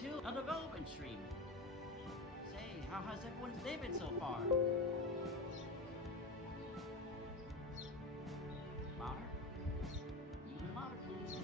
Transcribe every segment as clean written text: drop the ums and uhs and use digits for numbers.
to a development stream. Say, how has everyone's day been so far? Louder? Even louder, please.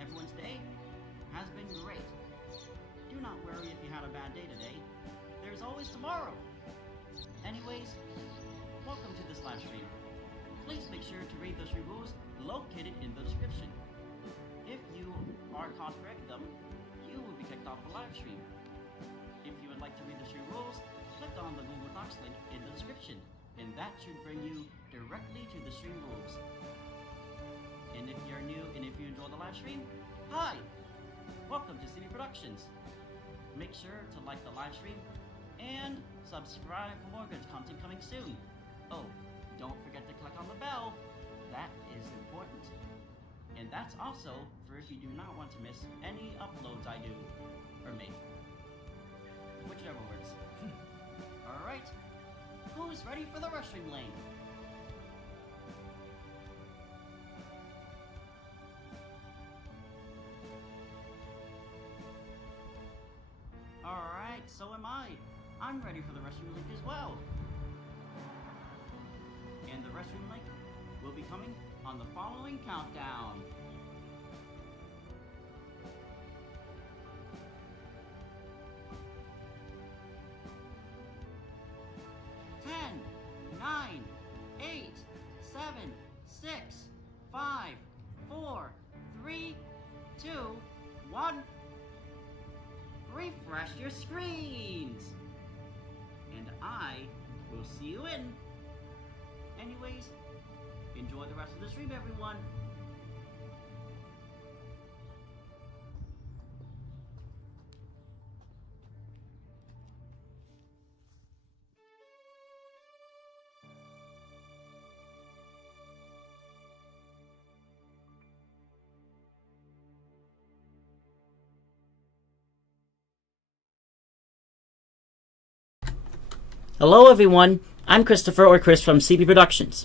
Everyone's day has been great. Do not worry if you had a bad day today. There's always tomorrow. Anyways, welcome to this live stream. Please make sure to read the stream rules located in the description. If you are caught breaking them, you will be kicked off the live stream. If you would like to read the stream rules, click on the Google Docs link in the description, and that should bring you directly to the stream rules. And if you're new and if you enjoy the live stream, hi! Welcome to CBProductions. Make sure to like the live stream and subscribe for more good content coming soon. Oh, don't forget to click on the bell. That is important. And that's also for if you do not want to miss any uploads I do or make. Whichever works. Alright, who's ready for the Restream lane? Alright, so am I. I'm ready for the Restream link as well. And the Restream link will be coming on the following countdown. 10, 9, 8, 7, 6, 5, 4, 3, 2, 1. Refresh your screens! And I will see you in. Anyways, enjoy the rest of the stream, everyone. Hello everyone, I'm Christopher or Chris from CBProductions.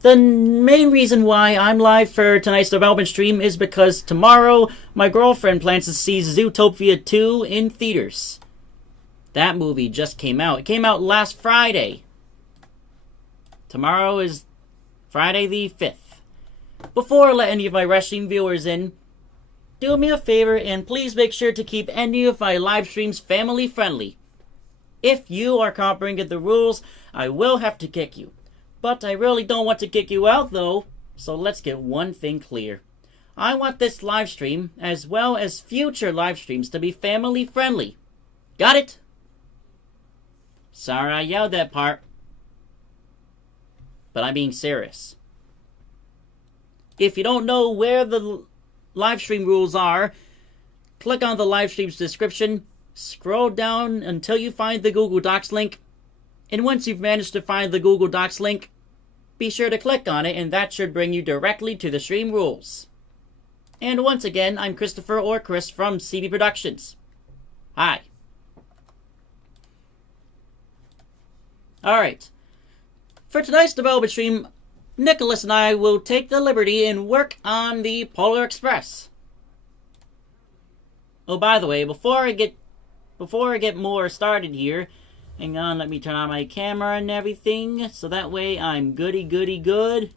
The main reason why I'm live for tonight's development stream is because tomorrow my girlfriend plans to see Zootopia 2 in theaters. That movie just came out. It came out last Friday. Tomorrow is Friday the 5th. Before I let any of my Restream viewers in, do me a favor and please make sure to keep any of my live streams family friendly. If you are caught breaking the rules, I will have to kick you. But I really don't want to kick you out though, so let's get one thing clear. I want this live stream, as well as future live streams, to be family friendly. Got it? Sorry I yelled that part. But I'm being serious. If you don't know where the live stream rules are, click on the live stream's description. Scroll down until you find the Google Docs link, and once you've managed to find the Google Docs link, be sure to click on it, and that should bring you directly to the stream rules. And once again, I'm Christopher or Chris from CBProductions. Hi. Alright. For tonight's development stream, Nicholas and I will take the liberty and work on the Polar Express. Oh, by the way, before I get more started here, hang on, let me turn on my camera and everything, so that way I'm goody good.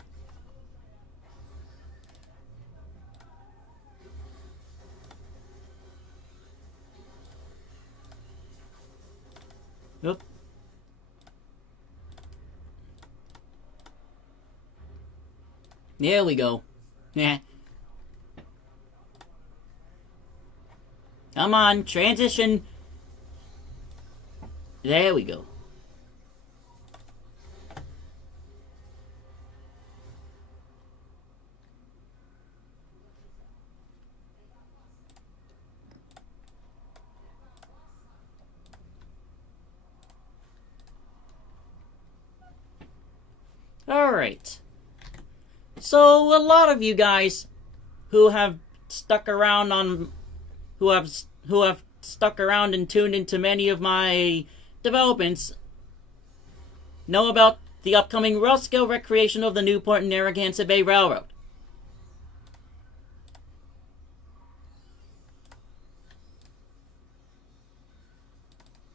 Oop. There we go. Yeah. Come on, transition. There we go. Alright. So a lot of you guys who have stuck around on, who have stuck around and tuned into many of my developments know about the upcoming world-scale recreation of the Newport and Narragansett Bay Railroad.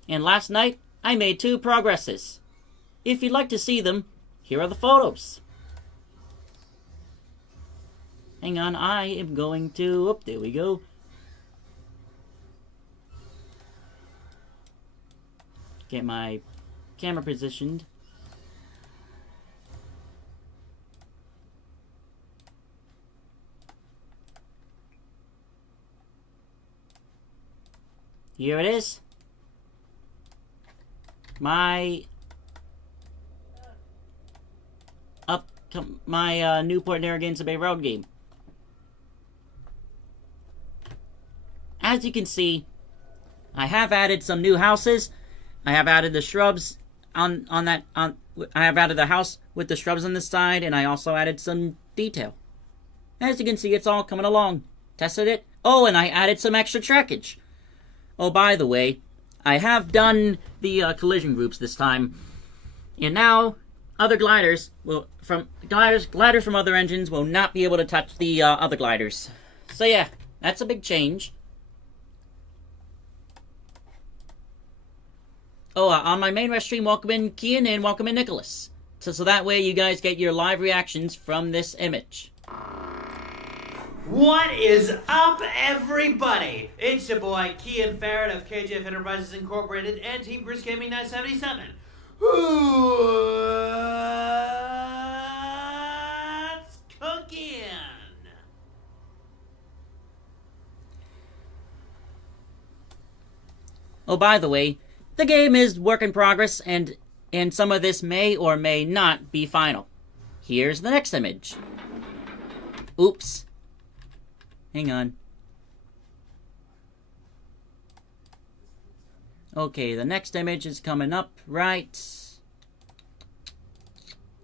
And last night, I made 2 progresses. If you'd like to see them, here are the photos. Hang on, I am going to... Oh, there we go. Get my camera positioned. Here it is. My Newport Narragansett Bay Road game. As you can see, I have added some new houses. I have added the shrubs I have added the house with the shrubs on the side, and I also added some detail. As you can see, it's all coming along. Tested it. Oh, and I added some extra trackage. Oh, by the way, I have done the collision groups this time, and now other gliders from other engines will not be able to touch the other gliders. So yeah, that's a big change. Oh, on my main Restream, welcome in Kian and welcome in Nicholas. So that way you guys get your live reactions from this image. What is up, everybody? It's your boy, Kian Farrett of KJF Enterprises Incorporated and Team Chris Gaming 977. What's cooking? Oh, by the way, the game is work in progress, and some of this may or may not be final. Here's the next image. Oops. Hang on. Okay, the next image is coming up right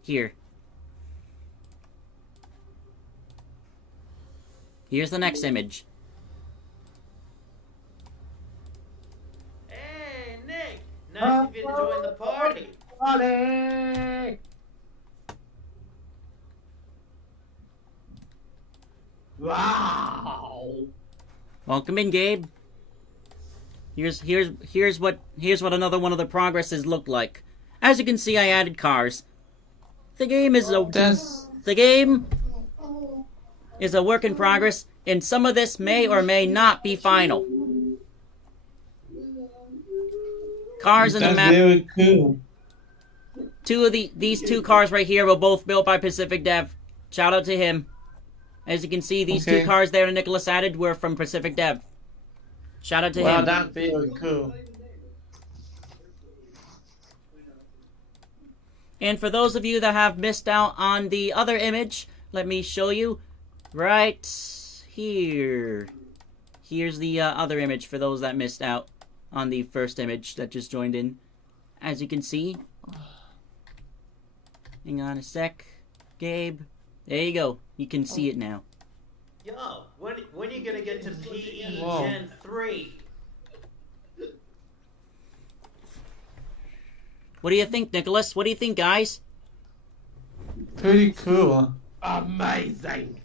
here. Here's the next image. Hey, Nick! Nice of you to join the party. Party! Wow! Welcome in, Gabe. Here's what another one of the progresses looked like. As you can see, I added cars. The game is a work in progress, and some of this may or may not be final. Cars in the map. Very cool. These 2 cars right here were both built by Pacific Dev. Shout out to him. As you can see, these 2 cars there that Nicholas added were from Pacific Dev. Shout out to him. Wow, that's very cool. And for those of you that have missed out on the other image, let me show you. Right here. Here's the other image for those that missed out on the first image that just joined in. As you can see. Hang on a sec. Gabe. There you go. You can see it now. Yo, when are you gonna get to PE Whoa. Gen 3? What do you think, Nicholas? What do you think, guys? Pretty cool. Amazing!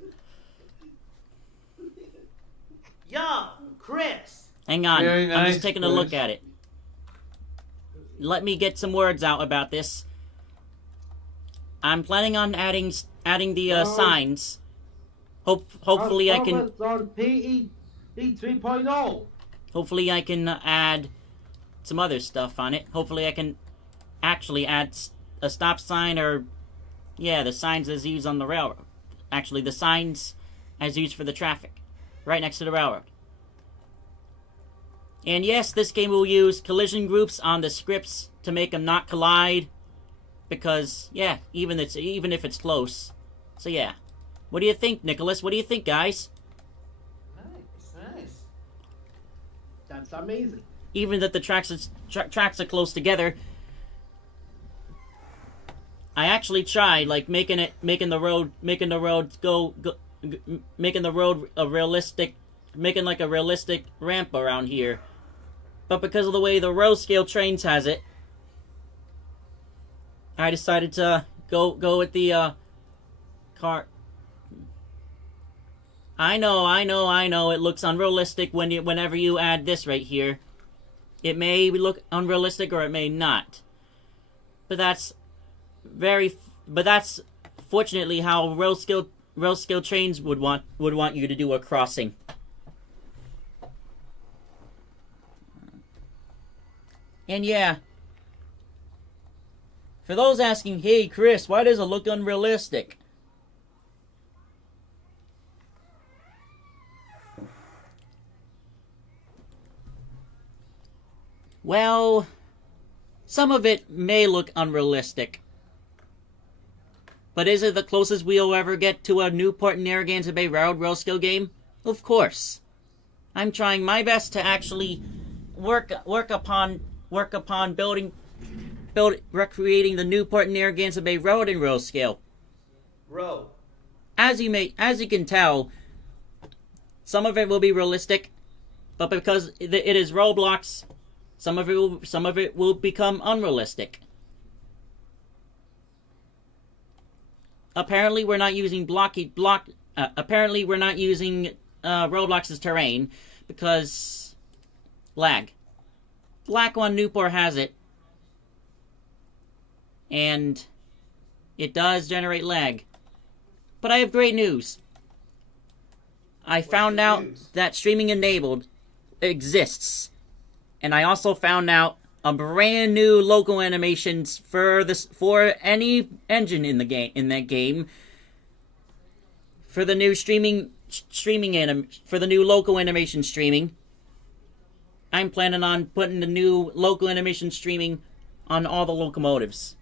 Yo, Chris! Hang on. Very I'm nice, just taking a look Chris. at it. Let me get some words out about this. I'm planning on adding the signs. Hopefully I can. On PE 3.0. Hopefully I can add some other stuff on it. Hopefully I can actually add a stop sign, or the signs as used on the railroad. Actually, the signs as used for the traffic, right next to the railroad. And yes, this game will use collision groups on the scripts to make them not collide. Because, even if it's close. So, yeah. What do you think, Nicholas? What do you think, guys? Nice. That's amazing. Even that the tracks are close together, I actually tried like making the road a realistic, making like a realistic ramp around here. But because of the way the road scale trains has it, I decided to go with the car. I know. It looks unrealistic whenever you add this right here. It may look unrealistic or it may not. But that's fortunately how road scale trains would want you to do a crossing. And yeah, for those asking, hey Chris, why does it look unrealistic? Well, some of it may look unrealistic. But is it the closest we'll ever get to a Newport and Narragansett Bay Railroad scale game? Of course. I'm trying my best to actually work upon recreating the Newport and Narragansett Bay Road in road scale. As you can tell, some of it will be realistic, but because it is Roblox, some of it will become unrealistic. Apparently, we're not using Roblox's terrain because lag. Black One Newport has it, and it does generate lag. But I have great news. I found out that streaming enabled exists, and I also found out a brand new local animations for any engine in that game for the new for the new local animation streaming. I'm planning on putting the new local animation streaming on all the locomotives.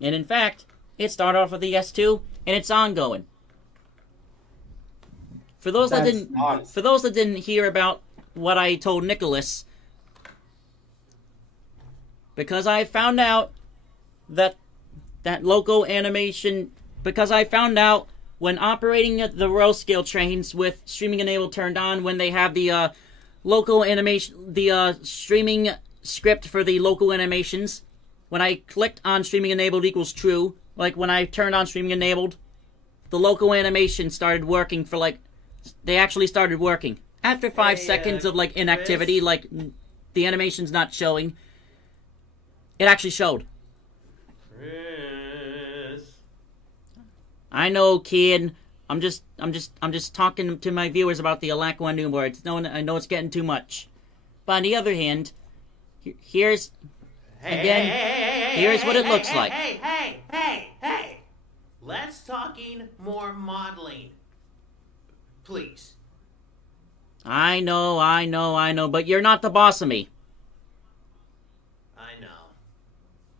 And in fact, it started off with the S2 and it's ongoing. For those that didn't hear about what I told Nicholas, because I found out that local animation, because I found out when operating the row scale trains with streaming enabled turned on, when they have the local animation, the streaming script for the local animations, when I clicked on streaming enabled equals true, like when I turned on streaming enabled, the local animation started working for they actually started working. After 5 seconds of inactivity, Chris? The animation's not showing, it actually showed. Chris. I know, kid. I'm just talking to my viewers about the Alakwa New Words. I know it's getting too much. But on the other hand, here's what it looks like. Hey! Let's talking more modeling. Please. I know, but you're not the boss of me. I know.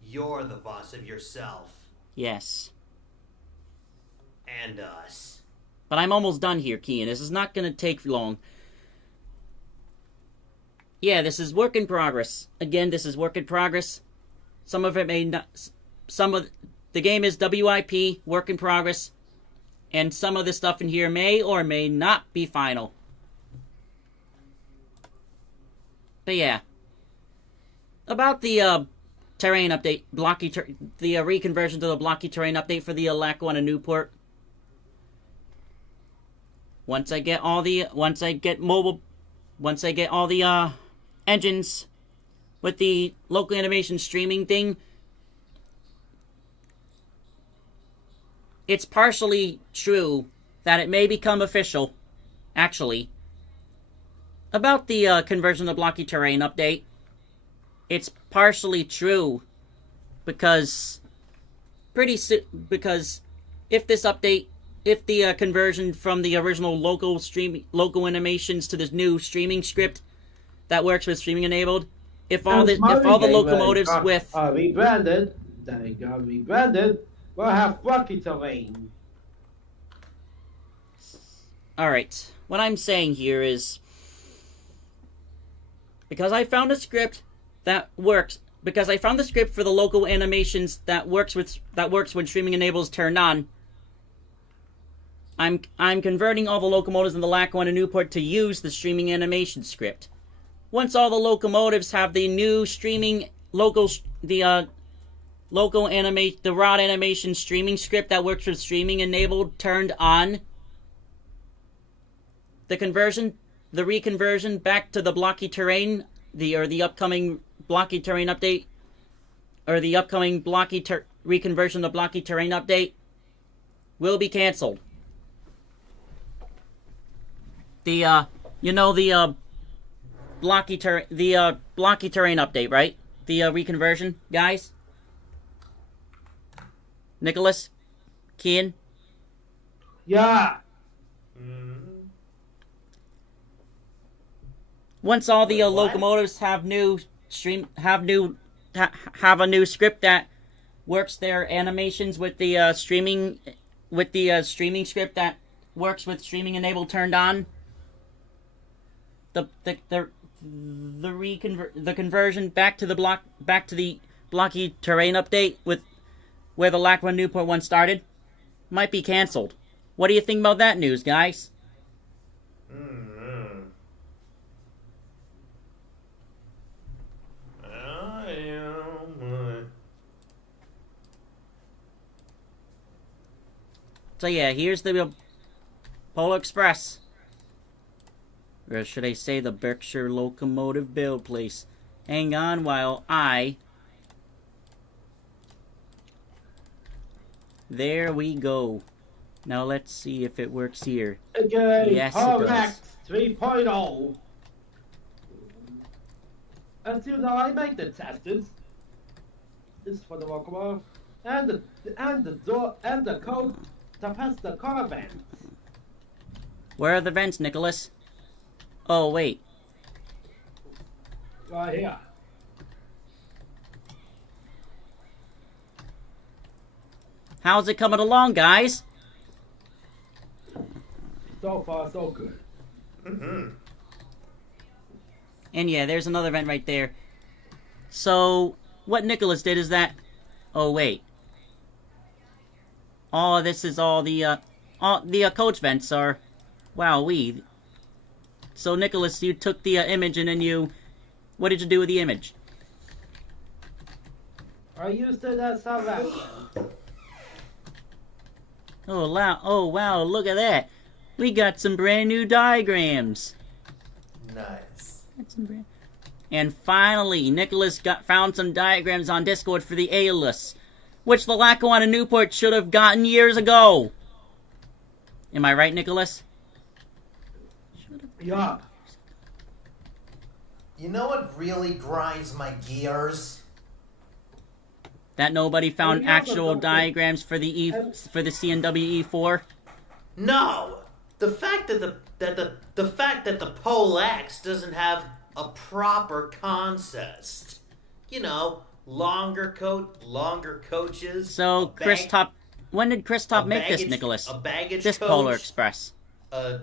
You're the boss of yourself. Yes. And us. But I'm almost done here, Kian. This is not going to take long. Yeah, this is work in progress. Again, this is work in progress. Some of it may not... The game is WIP, work in progress. And some of the stuff in here may or may not be final. But yeah. About the terrain update, the reconversion to the blocky terrain update for the Alakwa and Newport. Once I get all the engines with the local animation streaming thing, it's partially true that it may become official, actually. About the conversion to blocky terrain update, it's partially true because if the conversion from the original local animations to this new streaming script that works with streaming enabled, if all the locomotives rebranded, they got rebranded, we'll have blocky terrain. Alright, what I'm saying here is, because I found a script that works because I found the script for the local animations that works when streaming enables turned on. I'm converting all the locomotives in the Lackawanna Newport to use the streaming animation script. Once all the locomotives have the new streaming the rod animation streaming script that works with streaming enabled turned on, the reconversion back to the blocky terrain, the upcoming blocky terrain update, or the upcoming reconversion to blocky terrain update will be cancelled. The blocky terrain update, right? The reconversion, guys. Nicholas, Kian. Yeah. Once all the locomotives have a new script that works their animations with the streaming script that works with streaming enabled turned on, the conversion back to the blocky terrain update with where the Lackawanna Newport one started might be cancelled. What do you think about that news, guys? So yeah, here's the Polar Express. Or should I say the Berkshire Locomotive Build Place. Hang on while There we go. Now let's see if it works here. Okay, yes, it does. 3.0. Until now, I make the testers. This is for the locomotive and the door and the code to pass the car vents. Where are the vents, Nicholas? Oh wait. Right here. How's it coming along, guys? So far, so good. And yeah, there's another vent right there. So, what Nicholas did is that... Oh, wait. Oh, this is all the coach vents are... Wowee. So, Nicholas, you took the image and then you... What did you do with the image? I used it as a wrap. Oh, wow, look at that. We got some brand new diagrams. Nice. And finally, Nicholas found some diagrams on Discord for the A-list, which the Lackawanna Newport should have gotten years ago. Am I right, Nicholas? Yeah. You know what really grinds my gears? That nobody found Oh, yeah, actual but- diagrams for the CNW E4? No, the fact that the Pole X doesn't have a proper consist. You know, longer coaches. So, when did Chris Top make this, Nicholas? A baggage This coach, Polar Express. a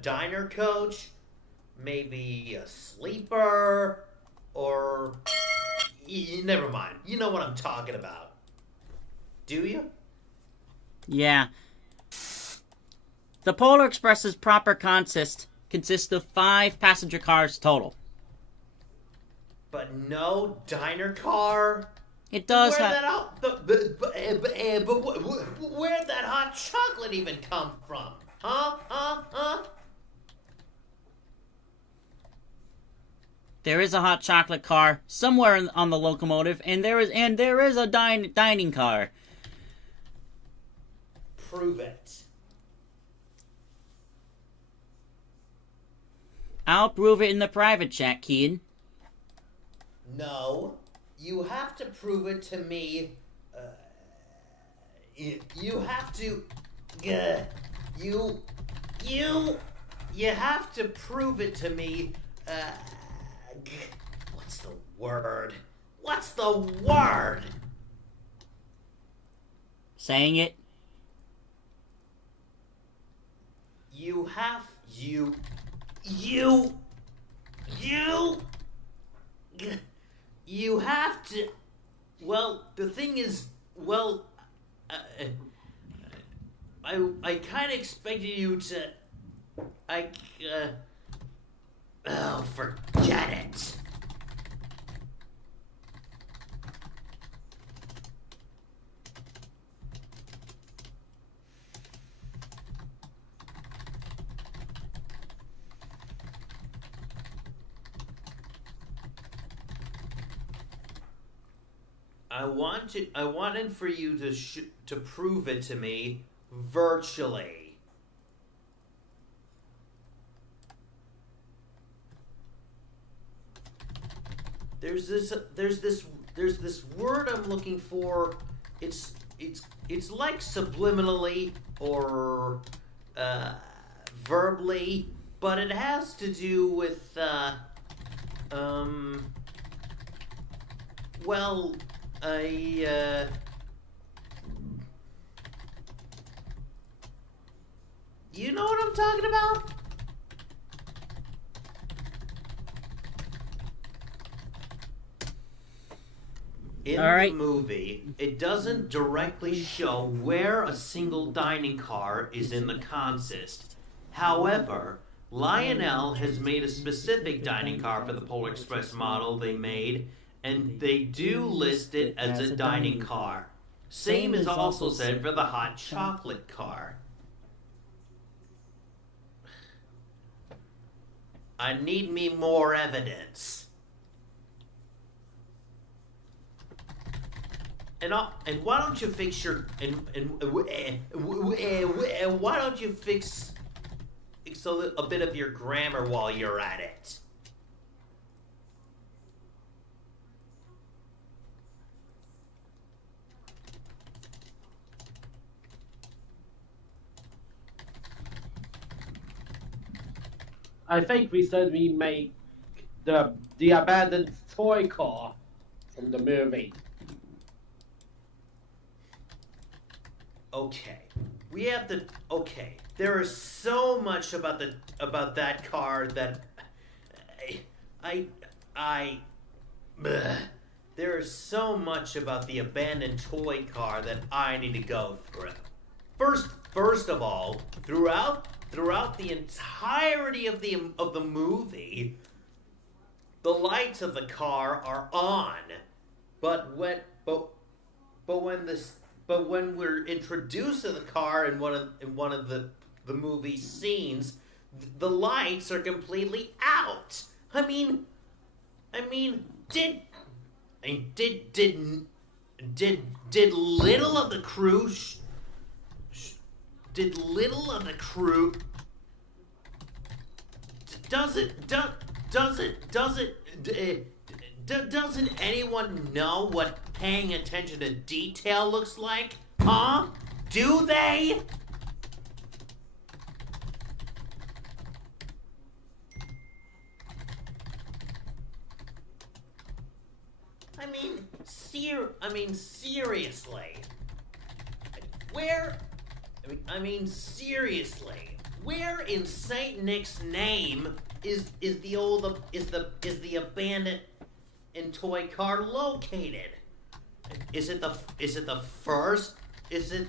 diner coach, maybe a sleeper, or never mind. You know what I'm talking about. Do you? Yeah. The Polar Express's proper consist consists of 5 passenger cars total. But no diner car? It does Where'd have... that out? But where'd that hot chocolate even come from? Huh? There is a hot chocolate car somewhere on the locomotive, and there is a dining car. Prove it. I'll prove it in the private chat, Kean. No, you have to prove it to me. You have to. You have to prove it to me. What's the word? What's the word? Saying it. You have You have to. Well, the thing is, well, I kind of expected you to. Oh, forget it. I wanted for you to prove it to me virtually. There's this word I'm looking for. It's like subliminally or verbally, but it has to do with well, you know what I'm talking about? In the movie, it doesn't directly show where a single dining car is in the consist. However, Lionel has made a specific dining car for the Polar Express model they made, and they do list it as a dining car. Same is also said for the hot chocolate car. I need me more evidence. And why don't you fix your why don't you fix a bit of your grammar while you're at it? I think we said we make the abandoned toy car from the movie. Okay, we have the. Okay, there is so much about that car that there is so much about the abandoned toy car that I need to go through. First of all, throughout the entirety of the movie, the lights of the car are on, but when we're introduced to the car in one of the movie scenes, the lights are completely out. I mean, did little of the crew doesn't anyone know what paying attention to detail looks like? Huh? Do they? Seriously. Seriously. Where in Saint Nick's name is the abandoned toy car located? Is it first? Is it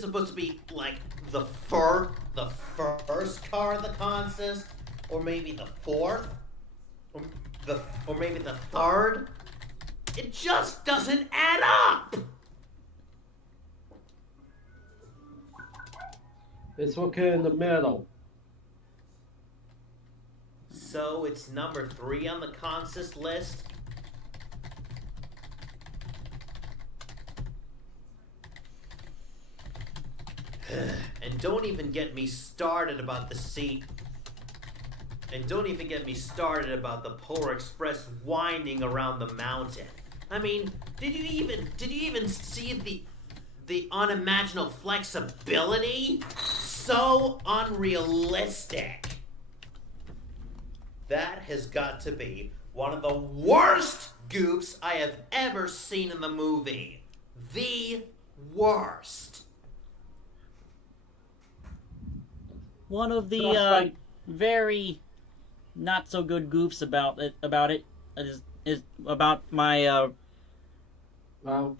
supposed to be like the first car of the consist, or maybe the fourth, or maybe the third? It just doesn't add up. It's okay in the middle. So it's number 3 on the consist list. And don't even get me started about the seat. And don't even get me started about the Polar Express winding around the mountain. Did you even see the unimaginable flexibility? So unrealistic. That has got to be one of the worst goofs I have ever seen in the movie. The worst. One of the very not so good goofs about it is about my Well,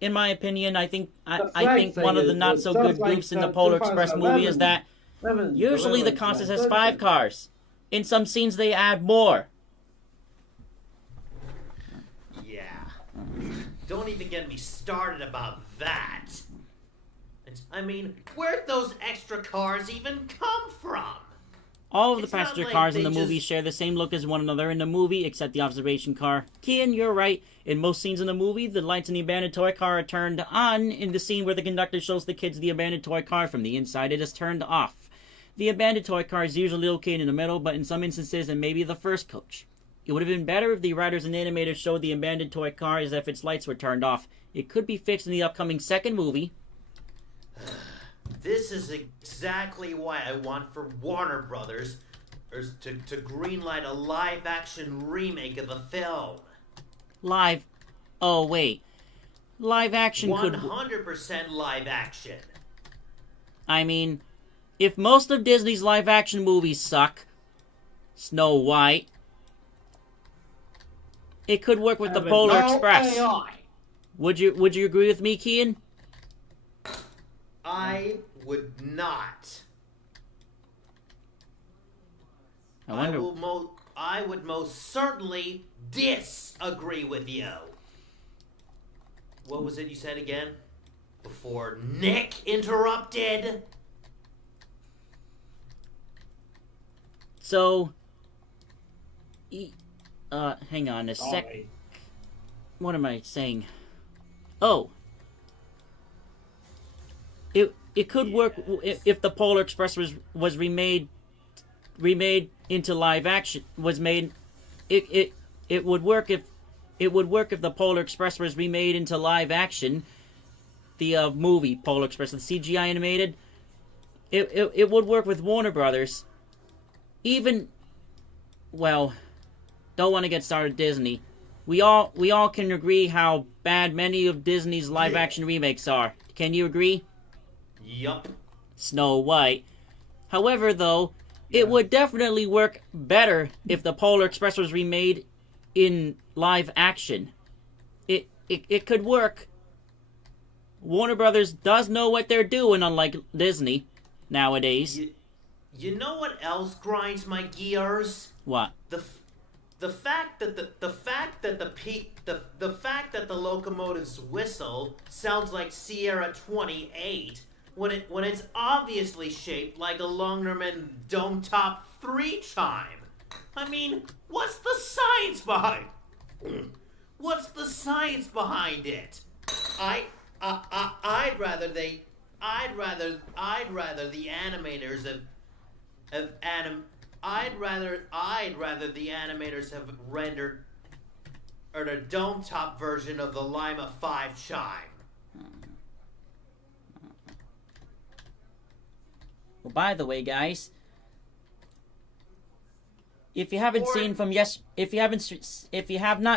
in my opinion, I think the I think flag one of thing the is- not it so sounds good like goofs in the the Polar Express movie is 2011 that usually the contest has 5 cars. In some scenes, they add more. Yeah. Don't even get me started about that. I mean, where'd those extra cars even come from? All of the It's not passenger like cars in they the movie just- share the same look as one another in the movie, except the observation car. Kian, you're right. In most scenes in the movie, the lights in the abandoned toy car are turned on. In the scene where the conductor shows the kids the abandoned toy car from the inside, it is turned off. The abandoned toy car is usually located in the middle, but in some instances, it may be the first coach. It would have been better if the writers and animators showed the abandoned toy car as if its lights were turned off. It could be fixed in the upcoming second movie. This is exactly why I want for Warner Brothers to greenlight a live-action remake of the film. Live. Oh, wait. Live action could... 100% live action. I mean, if most of Disney's live action movies suck, Snow White, it could work with the Polar Express. AI. Would you agree with me, Kian? I would not. I wonder. I would most certainly disagree with you. What was it you said again? Before Nick interrupted? So, hang on a sec. Sorry. What am I saying? Oh. It could work if the Polar Express was remade into live action. It would work if the Polar Express was remade into live action. The movie Polar Express, the CGI animated. It would work with Warner Brothers. Even, well, don't want to get started Disney. We all can agree how bad many of Disney's live action remakes are. Can you agree? Yup. Snow White. However, though, it would definitely work better if the Polar Express was remade in live action. It could work. Warner Brothers does know what they're doing, unlike Disney nowadays. You know what else grinds my gears? What? The fact that the locomotive's whistle sounds like Sierra 28 when it's obviously shaped like a Longerman dome top 3 chime. I mean, what's the science behind? What's the science behind it? I'd rather the animators have rendered a dome top version of the Lima 5 chime. Well, by the way, guys, if you have not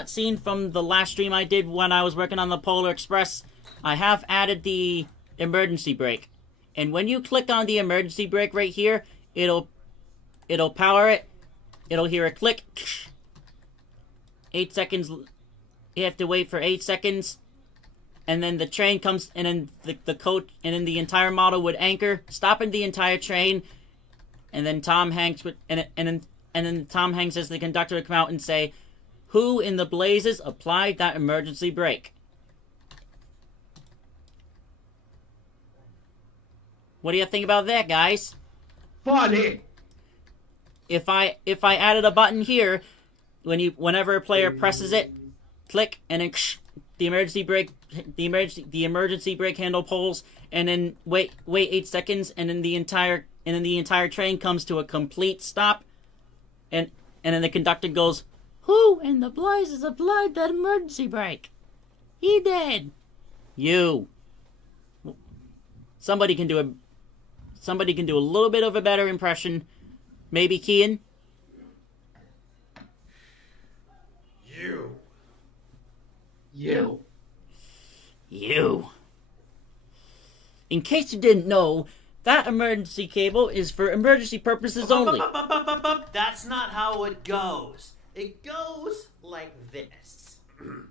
seen from the last stream I did when I was working on the Polar Express, I have added the emergency brake. And when you click on the emergency brake right here, it'll power it. It'll hear a click. 8 seconds. You have to wait for 8 seconds. And then the train comes, and then the coach, and then the entire model would anchor, stopping the entire train. And then Tom Hanks would, and then Tom Hanks as the conductor would come out and say, "Who in the blazes applied that emergency brake?" What do you think about that, guys? Funny. If I added a button here, whenever a player presses it, click, and then the emergency brake handle pulls, and then wait 8 seconds, and then the entire train comes to a complete stop, and then the conductor goes, "Who in the blazes applied that emergency brake?" He did. You. Somebody can do a little bit of a better impression. Maybe Kian? You. In case you didn't know, that emergency cable is for emergency purposes only. That's not how it goes. It goes like this. In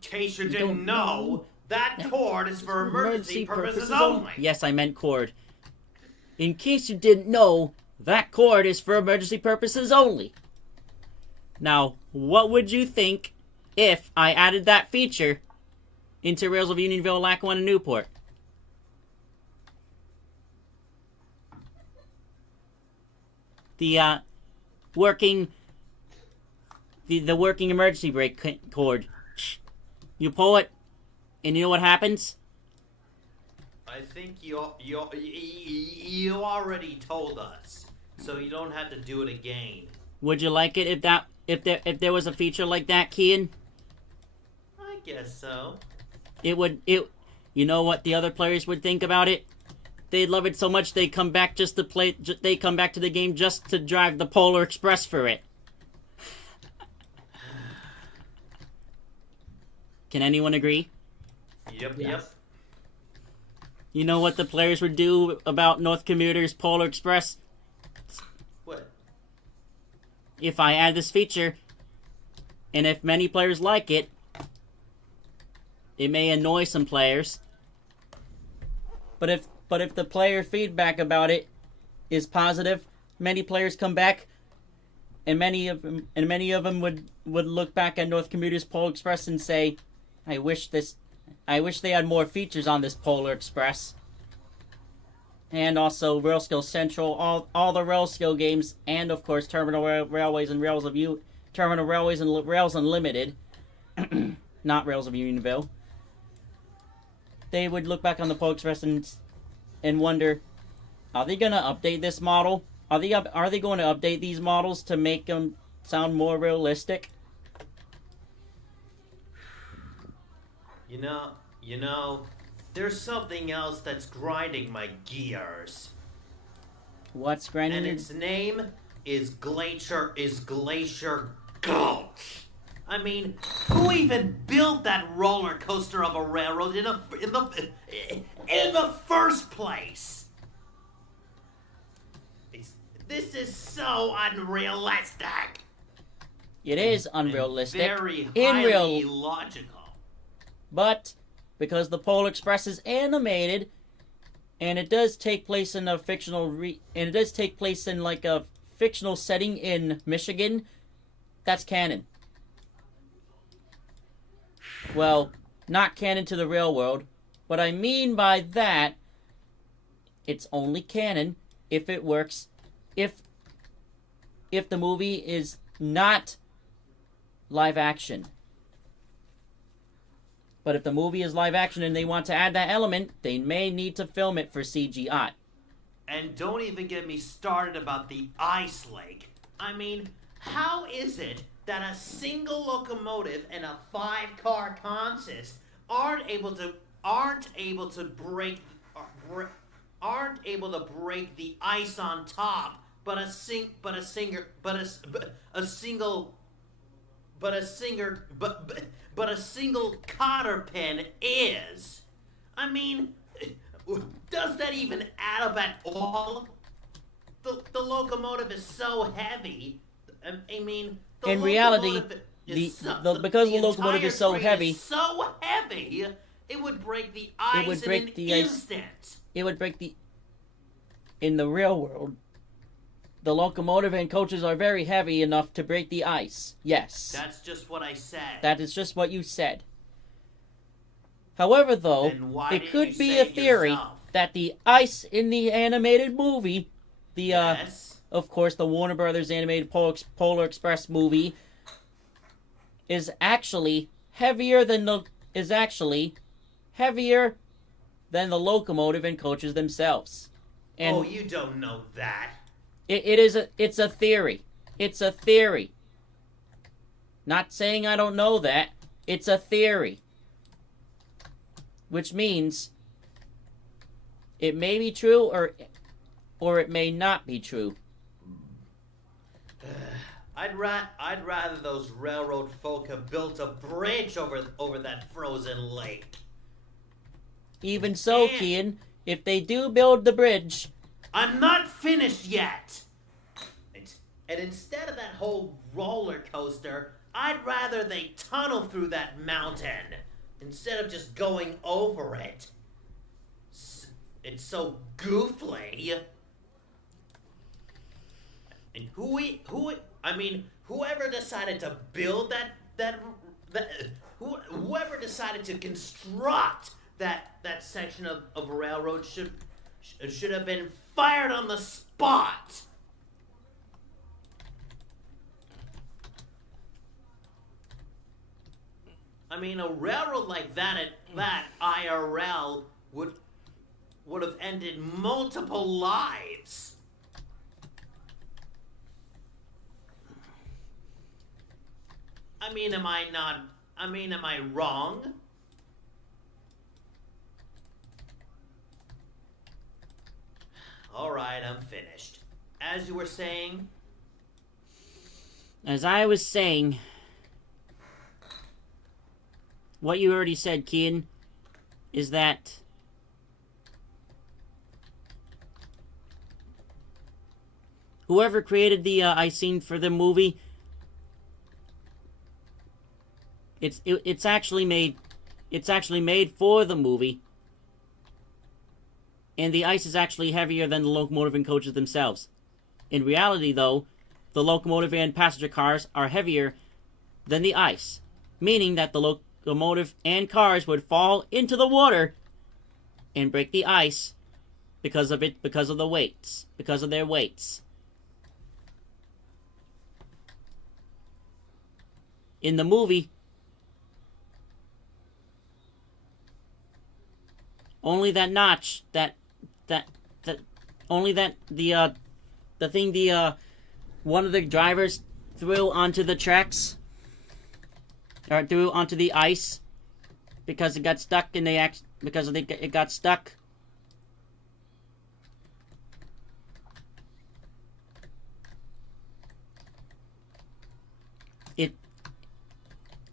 case you didn't know, that cord is for emergency purposes only. Yes, I meant cord. In case you didn't know, that cord is for emergency purposes only. Now, what would you think if I added that feature into Rails of Unionville, Lackawanna, and Newport? The working emergency brake cord. You pull it, and you know what happens? I think you already told us, so you don't have to do it again. Would you like it if there was a feature like that, Kian? I guess so. You know what the other players would think about it? They'd love it so much they'd come back just to play. They come back to the game just to drive the Polar Express for it. Can anyone agree? Yep. You know what the players would do about North Commuter's Polar Express? What? If I add this feature, and if many players like it, it may annoy some players. But if the player feedback about it is positive, many players come back, and many of them would look back at North Commuter's Polar Express and say, I wish they had more features on this Polar Express. And also Railskill Central, all the Railskill games, and of course Terminal Railways and Terminal Railways and Rails Unlimited, not Rails of Unionville. They would look back on the Polar Express and wonder, are they gonna update this model? Are they going to update these models to make them sound more realistic? You know, there's something else that's grinding my gears. What's grinding? And its name is Glacier Gulch. I mean, who even built that roller coaster of a railroad in the first place? This is so unrealistic. It is unrealistic. And very highly illogical. But because the Polar Express is animated, and it does take place in a fictional like a fictional setting in Michigan, that's canon. Well, not canon to the real world. What I mean by that, it's only canon if it works. If the movie is not live action. But if the movie is live action and they want to add that element, they may need to film it for CGI. And don't even get me started about the ice lake. I mean, how is it that a single locomotive and a 5-car consist aren't able to break the ice on top, but a single cotter pin is? I mean, does that even add up at all? The locomotive is so heavy. I mean, in reality, because the locomotive is so heavy, it would break the ice in an instant. In the real world, the locomotive and coaches are very heavy enough to break the ice. Yes. That's just what I said. That is just what you said. However, though, it could be a theory that the ice in the animated movie, of course, the Warner Brothers animated Polar Express movie, is actually heavier than the locomotive and coaches themselves. And you don't know that. It's a theory. It's a theory. Not saying I don't know that. It's a theory. Which means it may be true or it may not be true. I'd rather those railroad folk have built a bridge over that frozen lake. Even so, Kian, if they do build the bridge... I'm not finished yet! And instead of that whole roller coaster, I'd rather they tunnel through that mountain instead of just going over it. It's so goofly. And whoever decided to build whoever decided to construct that section of railroad should have been fired on the spot. I mean, a railroad like that IRL would have ended multiple lives. Am I wrong? Alright, I'm finished. As you were saying? As I was saying, what you already said, Kian, is that whoever created the ice scene for the movie, it's actually made for the movie, and the ice is actually heavier than the locomotive and coaches themselves. In reality, though, the locomotive and passenger cars are heavier than the ice, meaning that the locomotive and cars would fall into the water and break the ice because of their weights. In the movie, only that notch, one of the drivers threw onto the tracks, or threw onto the ice, because it got stuck, and it got stuck.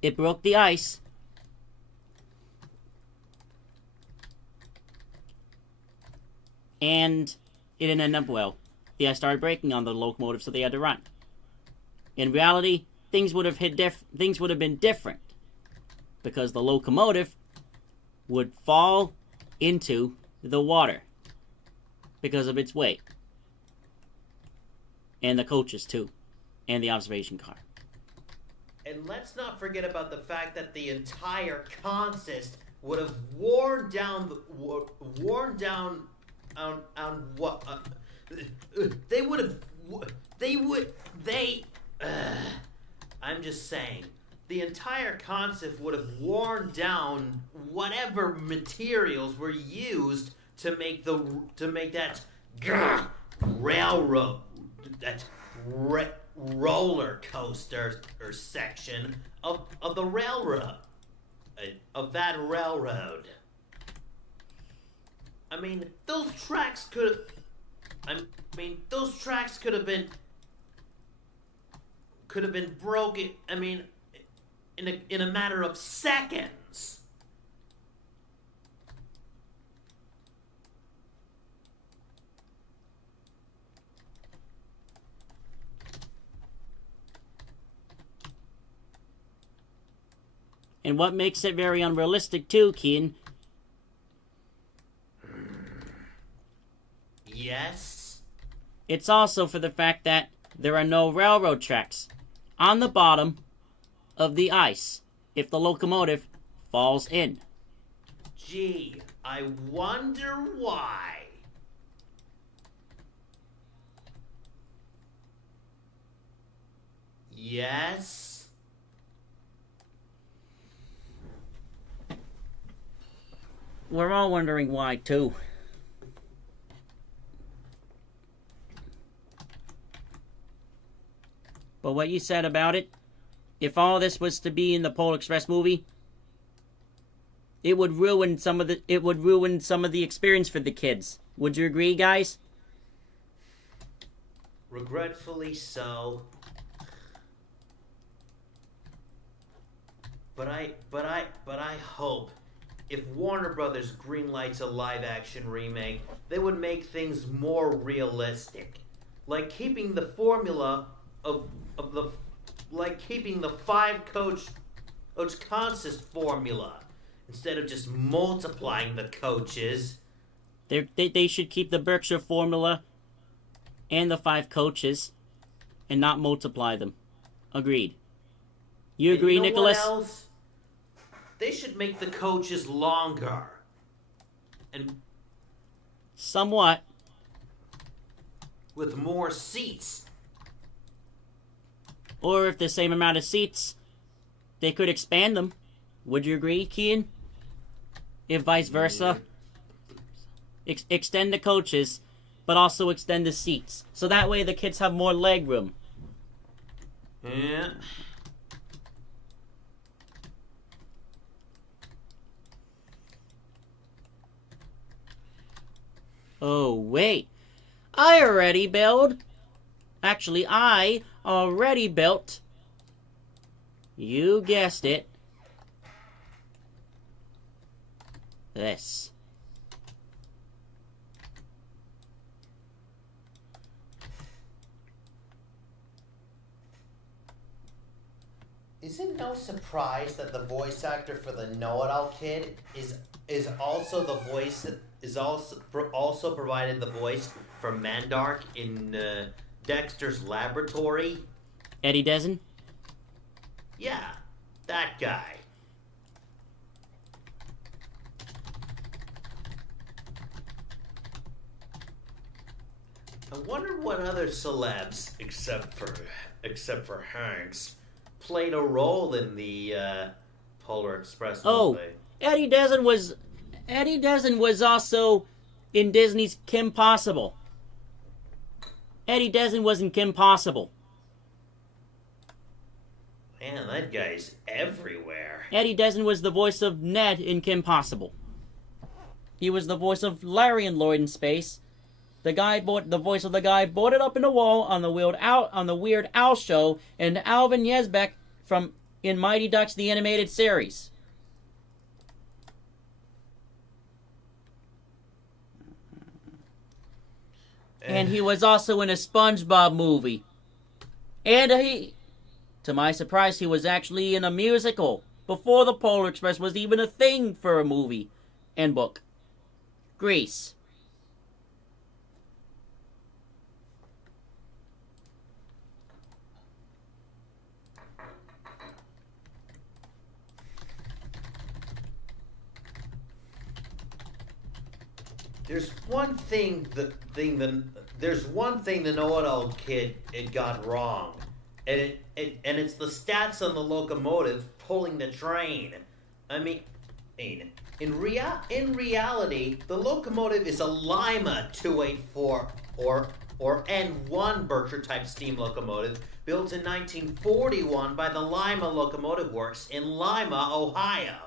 It broke the ice. And it didn't end up well. The ice started breaking on the locomotive, so they had to run. In reality, things would have been different, because the locomotive would fall into the water because of its weight, and the coaches too, and the observation car. And let's not forget about the fact that the entire consist would have worn down. I'm just saying, the entire concept would have worn down whatever materials were used to make that railroad, roller coaster or section of the railroad, of that railroad. Those tracks could have been broken. In a matter of seconds. And what makes it very unrealistic too, Keen? Yes? It's also for the fact that there are no railroad tracks on the bottom of the ice if the locomotive falls in. Gee, I wonder why. Yes? We're all wondering why, too. But what you said about it, if all this was to be in the Polar Express movie, it would ruin some of the experience for the kids. Would you agree, guys? Regretfully so. But I hope if Warner Brothers greenlights a live-action remake, they would make things more realistic. Like keeping the formula of the like keeping the five-coach consist formula instead of just multiplying the coaches. They should keep the Berkshire formula and the 5 coaches and not multiply them. Agreed. You agree, and you know Nicholas? What else? They should make the coaches longer. And somewhat. With more seats. Or if the same amount of seats, they could expand them. Would you agree, Kian? If vice versa. Extend the coaches, but also extend the seats. So that way the kids have more leg room. Yeah. Oh, wait. I already built. Actually, I already built. You guessed it. This. Is it no surprise that the voice actor for the Know-It-All Kid is also the voice is also provided the voice for Mandark in Dexter's Laboratory? Eddie Dezen? Yeah, that guy. I wonder what other celebs, except for Hanks, played a role in the Polar Express movie. Eddie Dezen was also in Disney's Kim Possible. Eddie Dezen was in Kim Possible. Man, that guy's everywhere. Eddie Dezen was the voice of Ned in Kim Possible. He was the voice of Larry and Lloyd in Space. The voice of the guy boarded up in the wall on the Weird Al show, and Alvin Yesbeck in Mighty Ducks the Animated Series. And he was also in a SpongeBob movie. And to my surprise, he was actually in a musical before the Polar Express was even a thing for a movie and book. Grease. There's one thing the Know-It-All Kid got wrong, and it's the stats on the locomotive pulling the train. I mean, in reality, the locomotive is a Lima 284 or N1 Berkshire type steam locomotive built in 1941 by the Lima Locomotive Works in Lima, Ohio.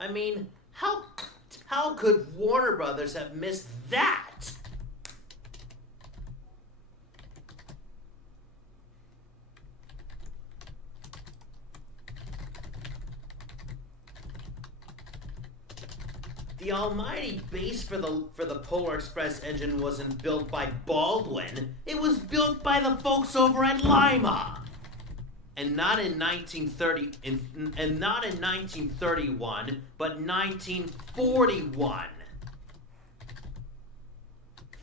I mean, how could Warner Brothers have missed that? The almighty base for the Polar Express engine wasn't built by Baldwin. It was built by the folks over at Lima. And not in 1931, but 1941.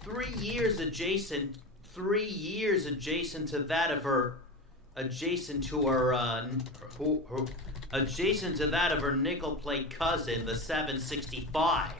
3 years adjacent to that of her nickel plate cousin, the 765.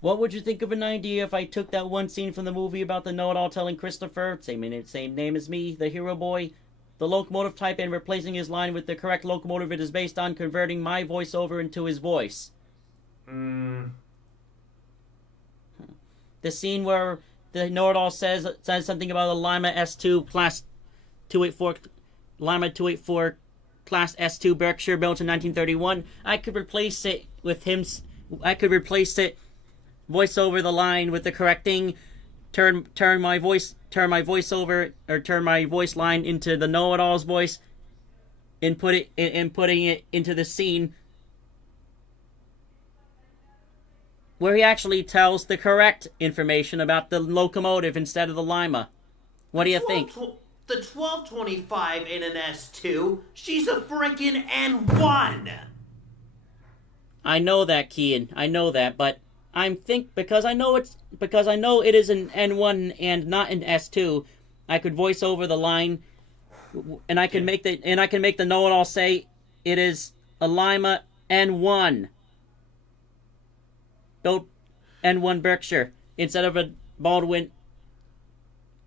What would you think of an idea if I took that one scene from the movie about the know-it-all telling Christopher, same name as me, the hero boy, the locomotive type, and replacing his line with the correct locomotive it is based on, converting my voiceover into his voice? The scene where the know-it-all says something about a Lima S2 Class 284, Lima 284 Class S2 Berkshire built in 1931. I could replace it with him. I could replace it, voice over the line with the correct thing, turn my voice over, or turn my voice line into the know-it-all's voice, and putting it into the scene where he actually tells the correct information about the locomotive instead of the Lima. What do you think? The 1225 in an S2, she's a frickin' N1! I know that, Kian. I know that, but because I know it is an N1 and not an S2, I could voice over the line, and I can make the know-it-all say it is a Lima N1. Built N1 Berkshire instead of a Baldwin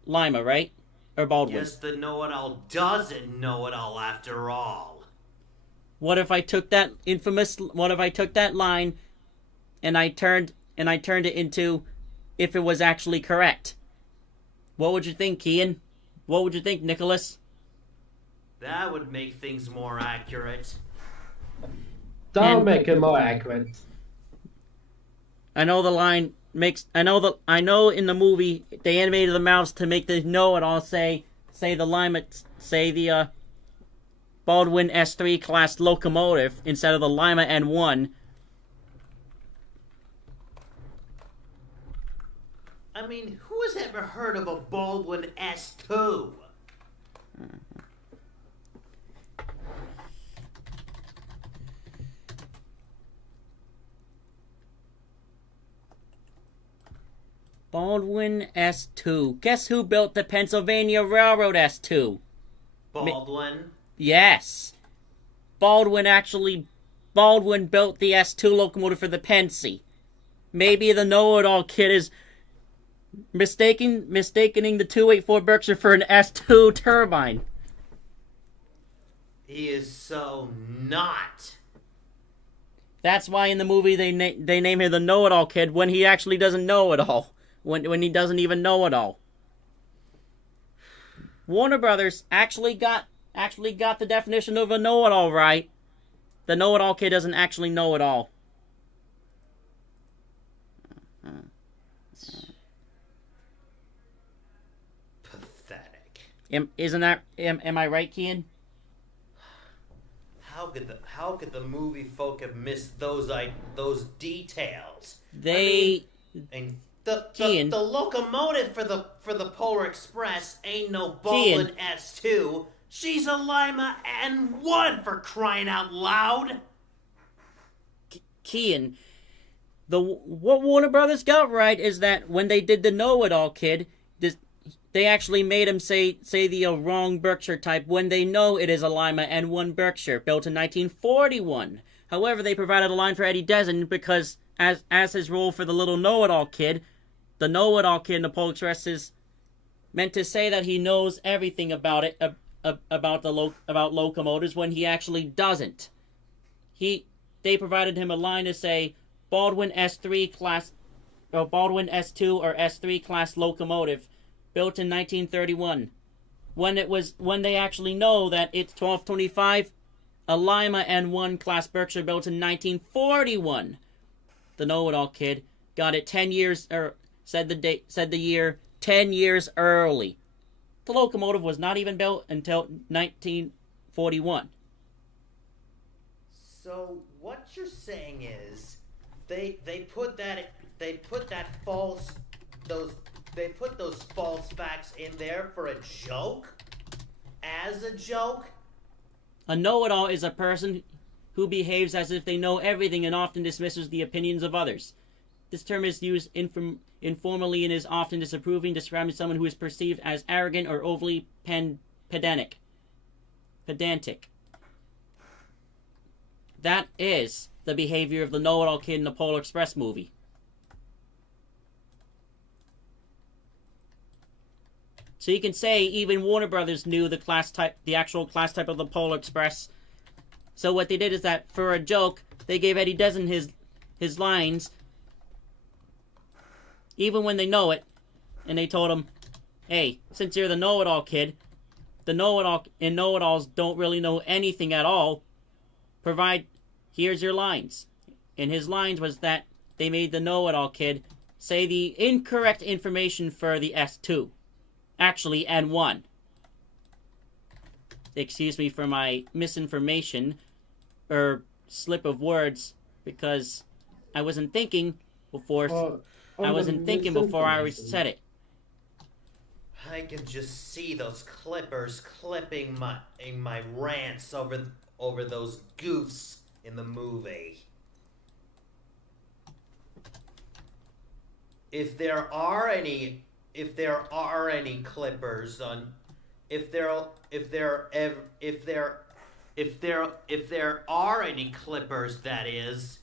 Lima, right? Or Baldwin. Yes, the know-it-all doesn't know it all after all. What if I took that line and I turned it into if it was actually correct? What would you think, Kian? What would you think, Nicholas? That would make things more accurate. Don't make it more accurate. I know the line makes. I know in the movie they animated the mouths to make the know-it-all say the Lima, say the Baldwin S3 class locomotive instead of the Lima N1. I mean, who has ever heard of a Baldwin S2? Baldwin S2. Guess who built the Pennsylvania Railroad S2? Baldwin? Yes. Baldwin built the S2 locomotive for the Pensy. Maybe the know-it-all kid is mistaking the 284 Berkshire for an S2 turbine. He is so not. That's why in the movie they name him the know-it-all kid when he actually doesn't know it all. When he doesn't even know it all. Warner Brothers actually got the definition of a know-it-all right. The know-it-all kid doesn't actually know it all. Pathetic. Am I right, Kian? How could the movie folk have missed those details? The locomotive for the Polar Express ain't no Baldwin S2. She's a Lima N1 for crying out loud. Kian, what Warner Brothers got right is that when they did the know-it-all kid, they actually made him say the wrong Berkshire type when they know it is a Lima N1 Berkshire built in 1941. However, they provided a line for Eddie Dessen because as his role for the little know-it-all kid, the know-it-all kid in the Polar Express is meant to say that he knows everything about it, about locomotives when he actually doesn't. They provided him a line to say Baldwin S3 class, or Baldwin S2 or S3 class locomotive built in 1931. When they actually know that it's 1225, a Lima N1 class Berkshire built in 1941. The know-it-all kid got it 10 years, or said the year 10 years early. The locomotive was not even built until 1941. So what you're saying is they put those false facts in there for a joke? As a joke? A know-it-all is a person who behaves as if they know everything and often dismisses the opinions of others. This term is used informally and is often disapproving, describing someone who is perceived as arrogant or overly pedantic. That is the behavior of the know-it-all kid in the Polar Express movie. So you can say even Warner Brothers knew the actual class type of the Polar Express. So what they did is that for a joke, they gave Eddie Dessen his lines, even when they know it, and they told him, "Hey, since you're the know-it-all kid, the know-it-alls don't really know anything at all. Here's your lines," And his lines was that they made the know-it-all kid say the incorrect information for the S2. Actually, N1. Excuse me for my misinformation, or slip of words, because I wasn't thinking before. I wasn't thinking before I said it. I can just see those clippers clipping my rants over those goofs in the movie. If there are any clippers on, if there are any clippers, that is.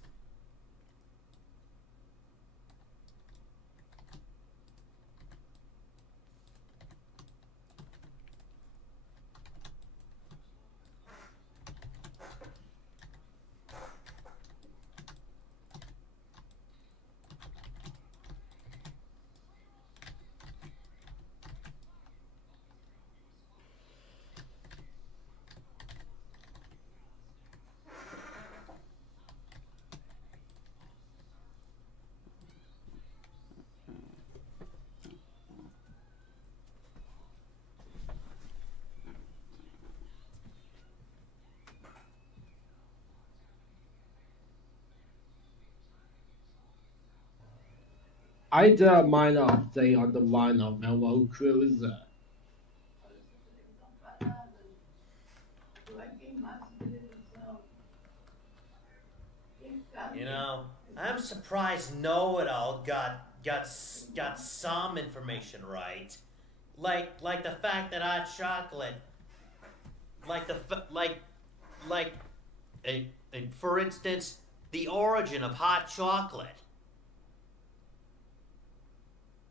I did a minor update on the line of Mellow Cruiser. You know, I'm surprised Know-It-All got some information right, like the fact that hot chocolate, for instance, the origin of hot chocolate,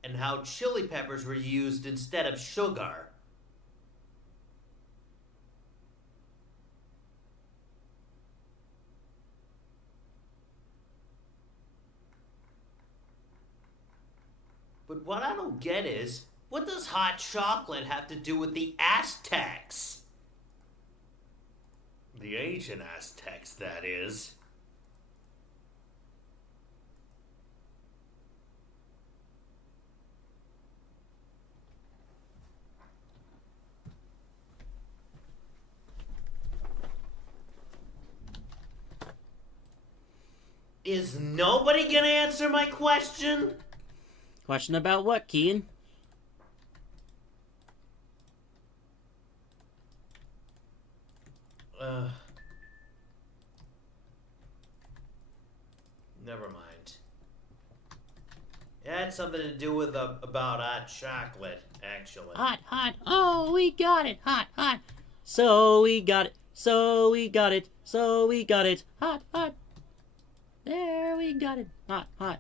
and how chili peppers were used instead of sugar. But what I don't get is, what does hot chocolate have to do with the Aztecs? The ancient Aztecs, that is. Is nobody gonna answer my question? Question about what, Kean? Never mind. It had something to do with about hot chocolate, actually. Hot, hot. Oh, we got it. Hot, hot. So we got it. So we got it. So we got it. Hot, hot. There we got it. Hot, hot.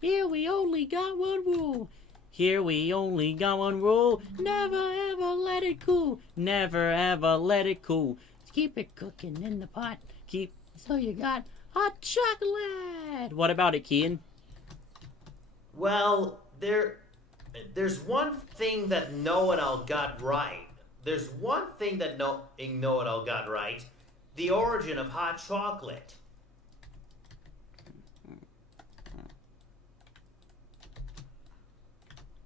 Here we only got one rule. Here we only got one rule. Never ever let it cool. Never ever let it cool. Keep it cooking in the pot. So you got hot chocolate. What about it, Kean? Well, there's one thing that Know-It-All got right. There's one thing that Know-It-All got right. The origin of hot chocolate.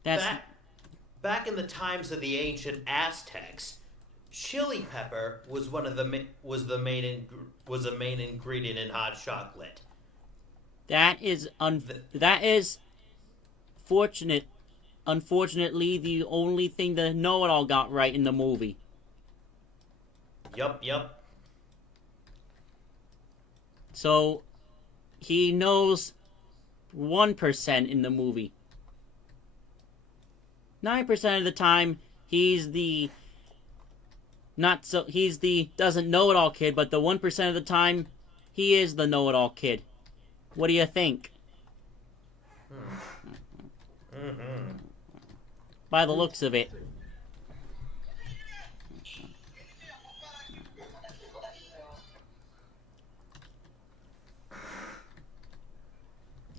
Back in the times of the ancient Aztecs, chili pepper was a main ingredient in hot chocolate. That is fortunate. Unfortunately, the only thing that Know-It-All got right in the movie. Yup. So he knows 1% in the movie. 9% of the time, he's the doesn't know it all kid, but the 1% of the time, he is the know it all kid. What do you think? By the looks of it.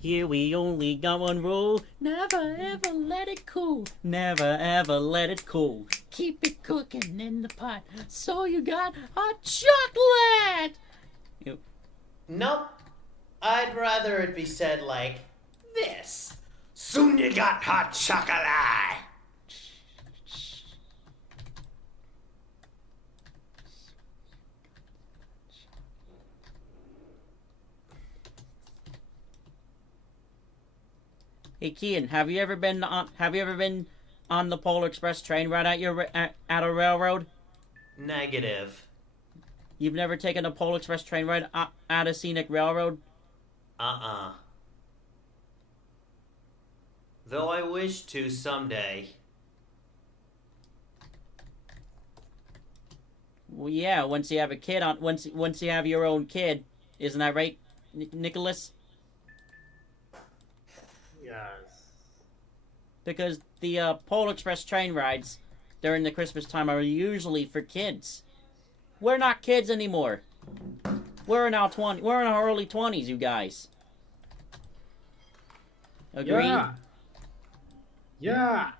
Here we only got one rule. Never ever let it cool. Never ever let it cool. keep it cooking in the pot. So you got hot chocolate! Nope. I'd rather it be said like this. Soon you got hot chocolate. Hey, Kian, have you ever been on the Polar Express train right at a railroad? Negative. You've never taken a Polar Express train ride at a scenic railroad? Though I wish to someday. Well, yeah, once you have a kid once you have your own kid, isn't that right, Nicholas? Yes. Because the Polar Express train rides during the Christmas time are usually for kids. We're not kids anymore. We're in our early 20s, you guys. Agree? Yeah. Yeah.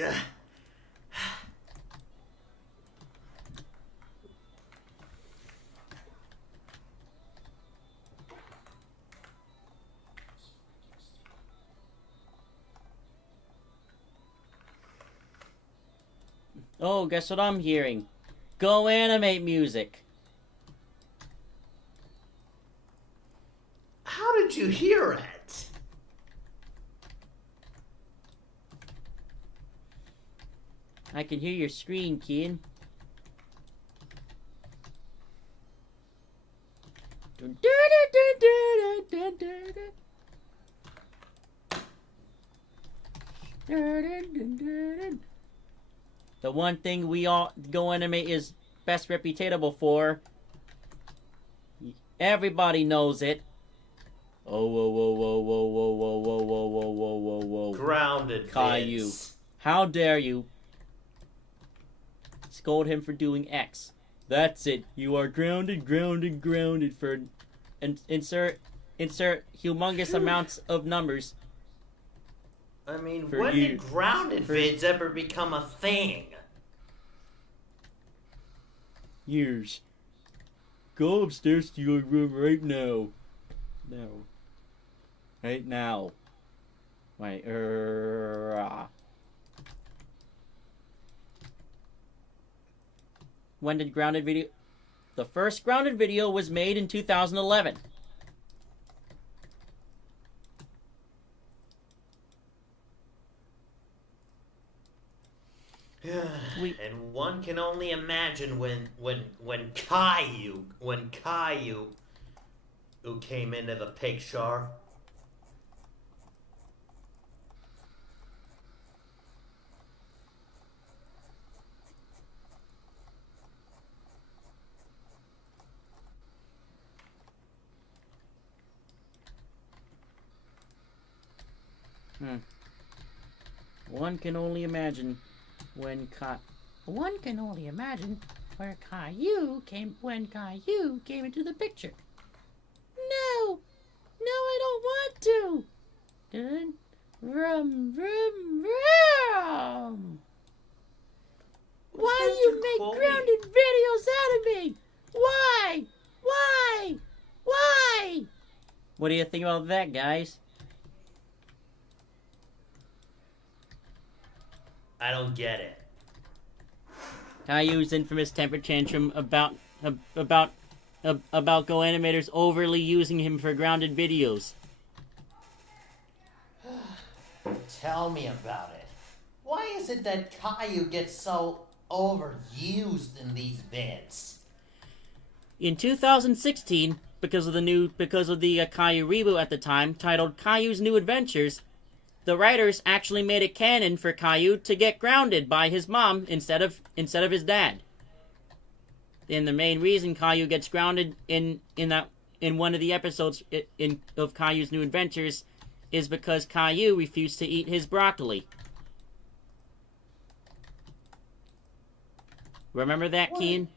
Ugh. Oh, guess what I'm hearing? Go animate music. How did you hear it? I can hear your screen, Kian. The one thing we all Go Animate is best reputatable for. Everybody knows it. Oh, whoa, whoa, whoa, whoa, whoa, whoa, whoa, whoa, whoa, whoa, whoa, whoa. Grounded Caillou. Vince. How dare you scold him for doing X. That's it. You are grounded for insert humongous amounts of numbers. I mean, For when you- did grounded for- vids ever become a thing? Years. Go upstairs to your room right now. No. Right now. Wait, When did Grounded video... The first Grounded video was made in 2011. And one can only imagine when Caillou who came into the picture. One can only imagine when One can only imagine where Caillou came when Caillou came into the picture. No, I don't want to. Dun, rum, rum, rum. Why do you make Chloe? grounded videos out of me? Why? What do you think about that, guys? I don't get it. Caillou's infamous temper tantrum about Go Animators overly using him for grounded videos. Tell me about it. Why is it that Caillou gets so overused in these vids? In 2016, because of the Caillou reboot at the time, titled Caillou's New Adventures, the writers actually made it canon for Caillou to get grounded by his mom instead of his dad. And the main reason Caillou gets grounded in one of the episodes of Caillou's New Adventures is because Caillou refused to eat his broccoli. Remember that, Keen?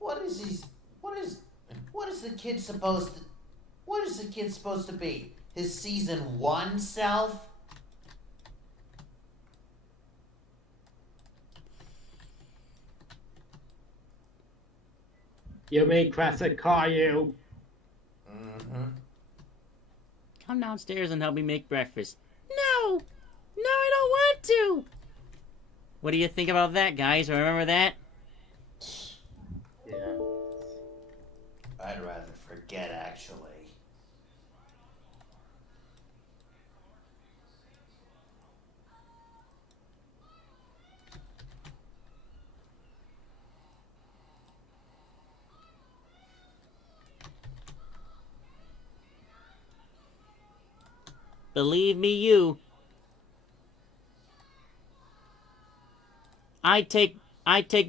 What is the kid supposed to be? His season 1 self? You mean classic Caillou? Mm-hmm. Come downstairs and help me make breakfast. No! No, I don't want to! What do you think about that, guys? Remember that? Yeah. I'd rather forget, actually. Believe me, you. I'd take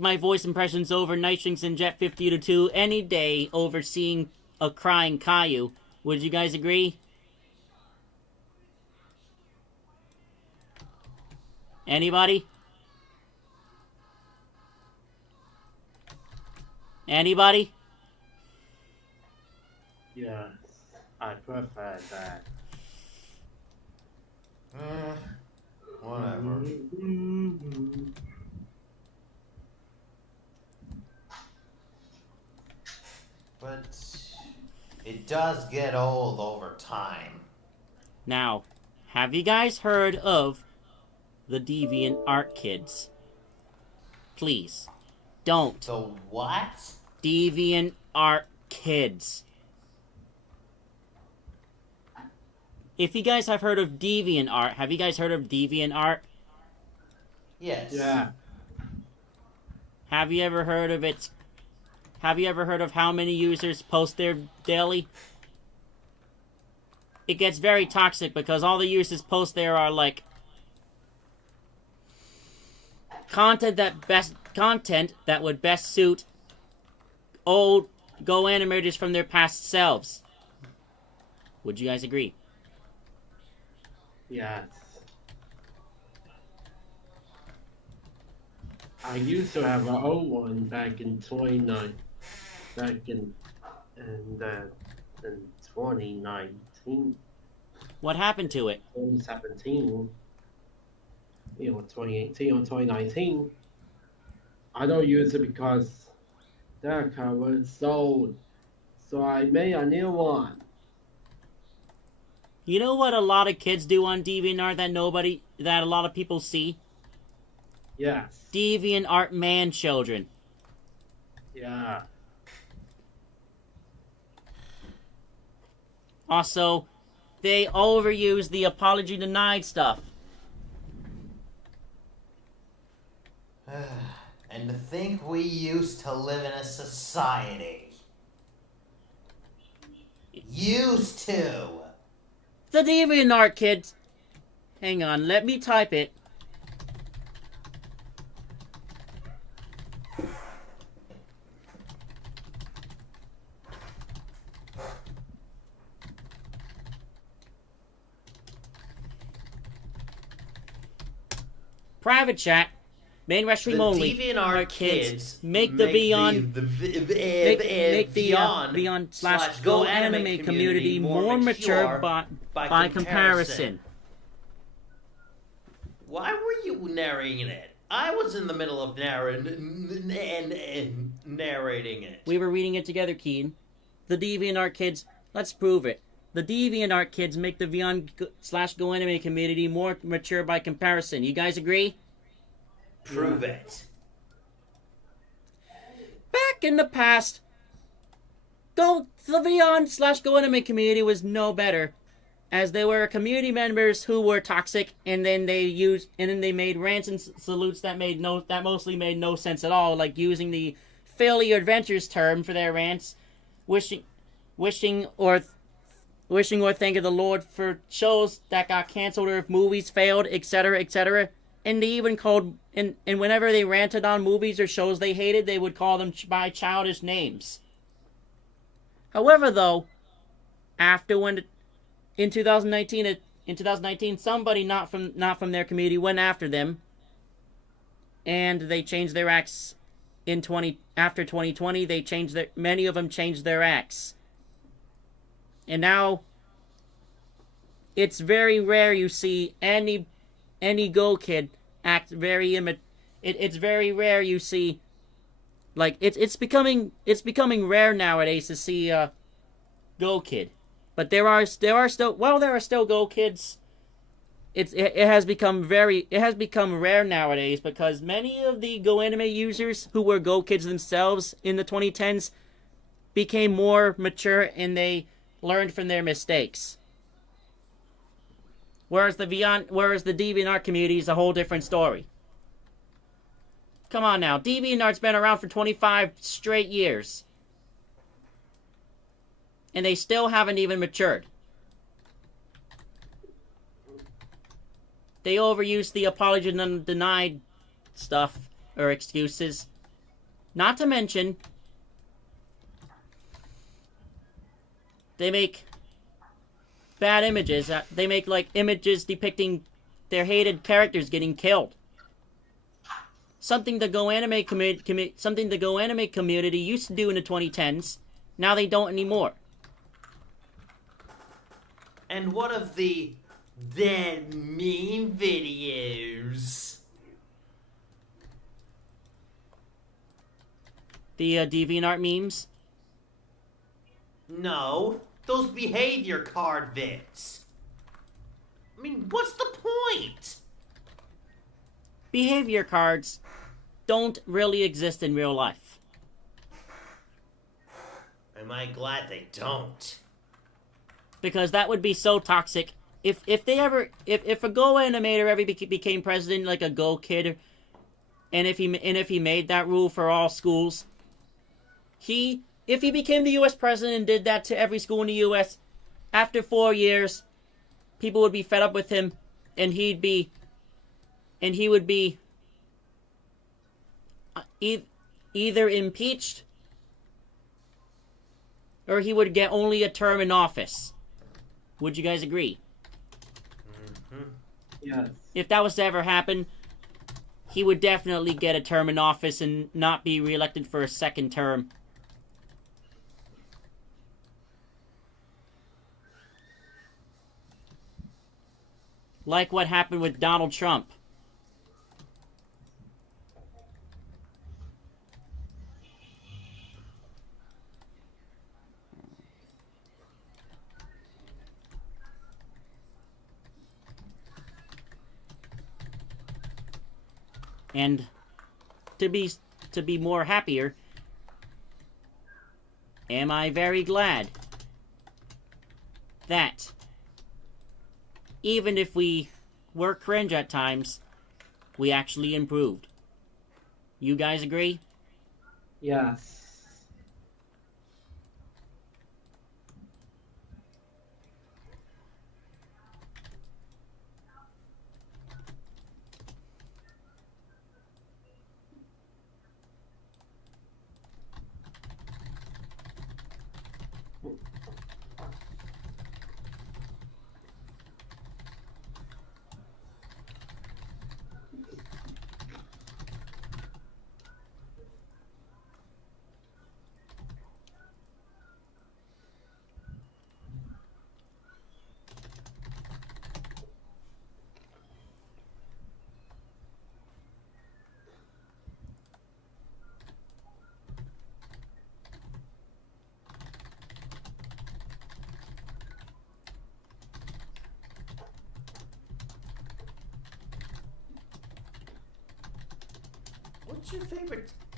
my voice impressions over Nightwings and Jet 50-2 any day over seeing a crying Caillou. Would you guys agree? Anybody? Anybody? Yes, I prefer that. Whatever. But it does get old over time. Now, have you guys heard of the Deviant Art Kids? Please, don't. The what? Deviant Art Kids. If you guys have heard of Deviant Art, have you guys heard of Deviant Art? Yes. Yeah. Have you ever heard of it? Have you ever heard of how many users post there daily? It gets very toxic because all the users post there are like content that would best suit old Go animators from their past selves. Would you guys agree? Yes. I used to have an old one back in 2019. What happened to it? 2017. 2018 or 2019. I don't use it because that account was sold. So I made a new one. You know what a lot of kids do on DeviantArt that a lot of people see? Yes. DeviantArt man children. Yeah. Also, they overuse the apology denied stuff. And to think we used to live in a society. Used to! The DeviantArt kids. Hang on, let me type it. Private chat. Main Restream The only. DeviantArt kids make the Beyond / Go anime community more mature by comparison. Why were you narrating it? I was in the middle of narrating it. We were reading it together, Keen. The DeviantArt kids. Let's prove it. The DeviantArt kids make the Beyond / Go anime community more mature by comparison. You guys agree? Prove it. Back in the past, the Beyond / Go anime community was no better, as there were community members who were toxic, and then they made rants and salutes that mostly made no sense at all, like using the Failure Adventures term for their rants, wishing or wishing or thanking the Lord for shows that got canceled or if movies failed, etc., etc. And they even called, and whenever they ranted on movies or shows they hated, they would call them by childish names. However, though, in 2019, somebody not from their community went after them, and they changed their acts. After 2020, many of them changed their acts. And now, it's very rare you see any Go Kid act very it's very rare you see, like, it's becoming rare nowadays to see Go Kid. But there are still Go Kids. It has become rare nowadays because many of the Go Anime users who were Go Kids themselves in the 2010s became more mature and they learned from their mistakes. Whereas the DeviantArt community is a whole different story. Come on now, DeviantArt's been around for 25 straight years. And they still haven't even matured. They overuse the apology and denied stuff, or excuses. Not to mention, they make bad images. They make, like, images depicting their hated characters getting killed. Something the Go Anime community used to do in the 2010s. Now they don't anymore. And what of the dead meme videos? The DeviantArt memes? No, those behavior card vids. I mean, what's the point? Behavior cards don't really exist in real life. Am I glad they don't? Because that would be so toxic. If a Go animator ever became president, like a Go Kid, and if he made that rule for all schools, if he became the U.S. president and did that to every school in the U.S., after 4 years, people would be fed up with him, and he would be either impeached or he would get only a term in office. Would you guys agree? Mm-hmm. Yes. If that was to ever happen, he would definitely get a term in office and not be reelected for a second term. Like what happened with Donald Trump. And to be more happier, am I very glad that even if we were cringe at times, we actually improved. You guys agree? Yes.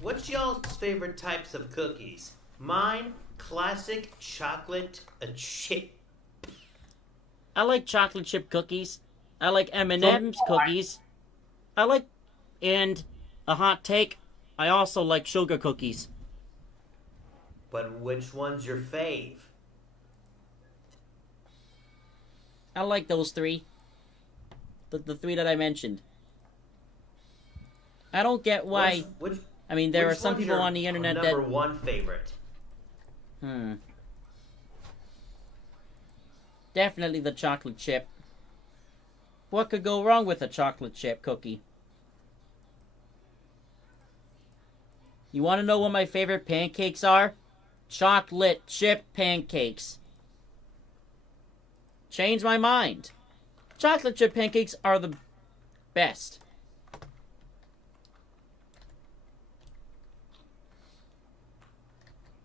What's y'all's favorite types of cookies? Mine, classic chocolate chip. I like chocolate chip cookies. I like M&M's cookies. And a hot take, I also like sugar cookies. But which one's your fave? I like those three. The three that I mentioned. I don't get why. I mean, there are some people on the internet that... number one favorite? Definitely the chocolate chip. What could go wrong with a chocolate chip cookie? You want to know what my favorite pancakes are? Chocolate chip pancakes. Change my mind. Chocolate chip pancakes are the best.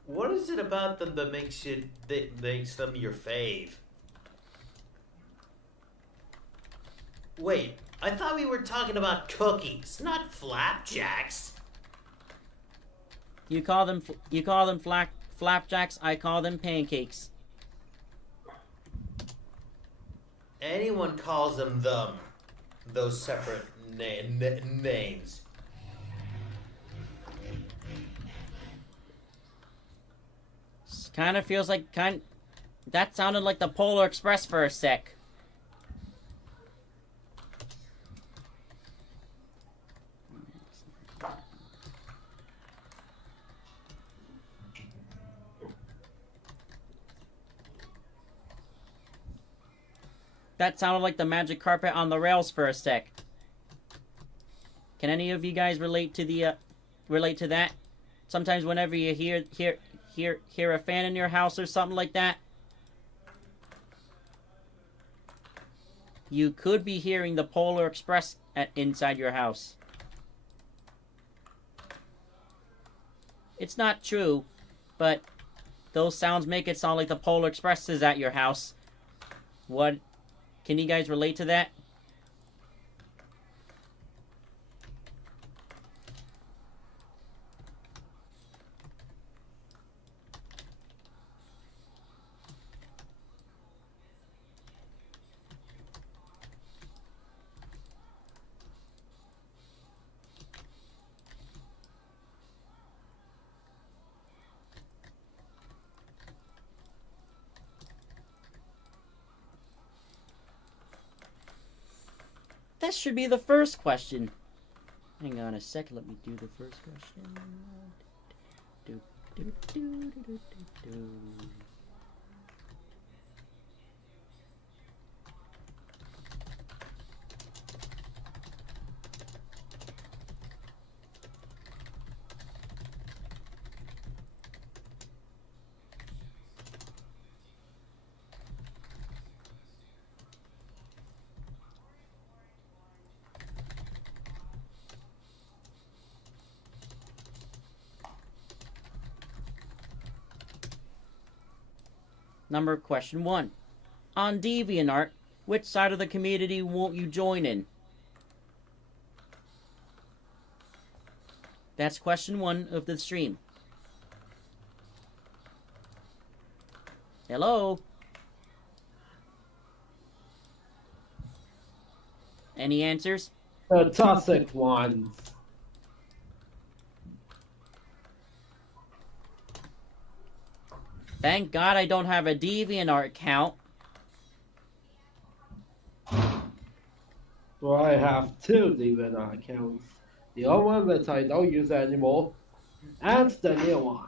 What is it about them that makes them your fave? Wait, I thought we were talking about cookies, not flapjacks. You call them flapjacks. I call them pancakes. Anyone calls them those separate names. Kind of feels like that sounded like the Polar Express for a sec. That sounded like the magic carpet on the rails for a sec. Can any of you guys relate to that? Sometimes whenever you hear a fan in your house or something like that, you could be hearing the Polar Express inside your house. It's not true, but those sounds make it sound like the Polar Express is at your house. What? Can you guys relate to that? That should be the first question. Hang on a second, let me do the first question. Question 1. On DeviantArt, which side of the community won't you join in? That's question 1 of the stream. Hello? Any answers? The toxic ones. Thank God I don't have a DeviantArt account. Well, I have 2 DeviantArt accounts. The old one that I don't use anymore, and the new one.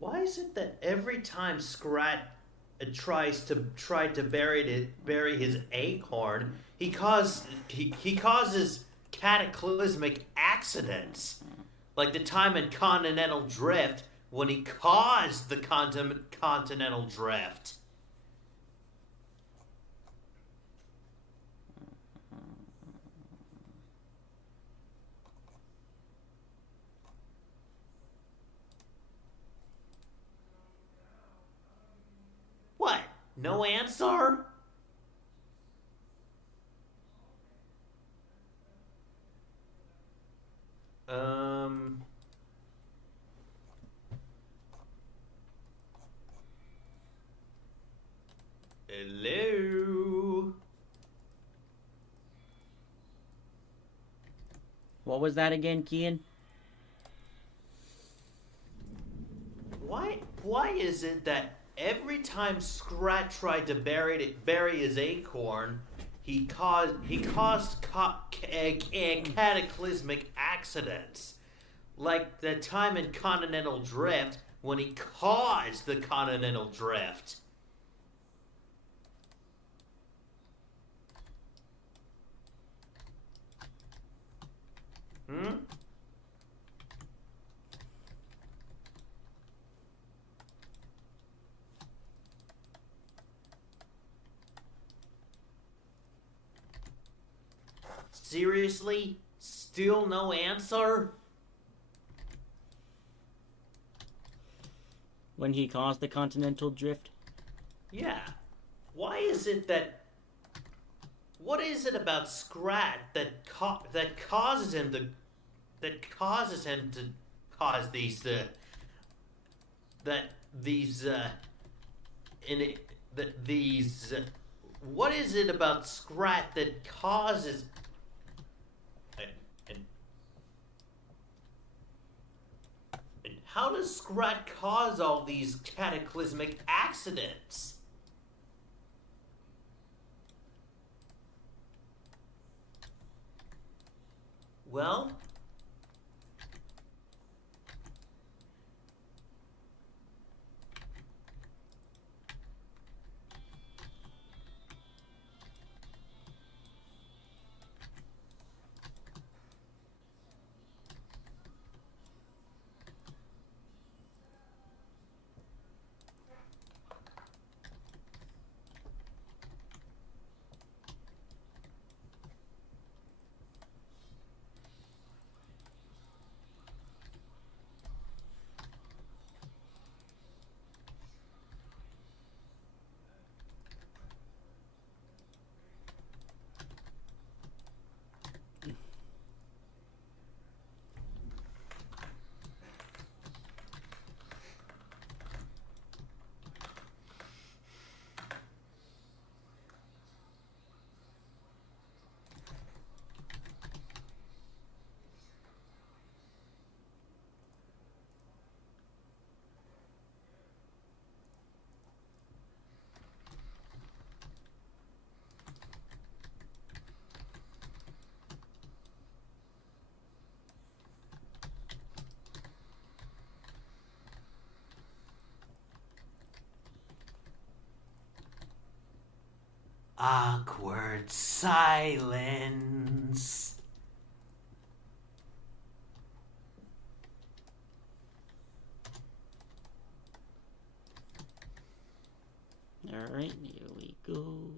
Why is it that every time Scrat tries to bury his acorn, he causes cataclysmic accidents, like the time in Continental Drift when he caused the Continental Drift? No answer? Hello? What was that again, Kian? Why is it that every time Scrat tried to bury his acorn, he caused cataclysmic accidents? Like the time in Continental Drift when he caused the Continental Drift. Hmm? Seriously? Still no answer? When he caused the continental drift? Yeah. Why is it that... What is it about Scrat that causes him to... That causes him to cause these, what is it about Scrat that causes... And how does Scrat cause all these cataclysmic accidents? Well... Awkward silence. Alright, here we go.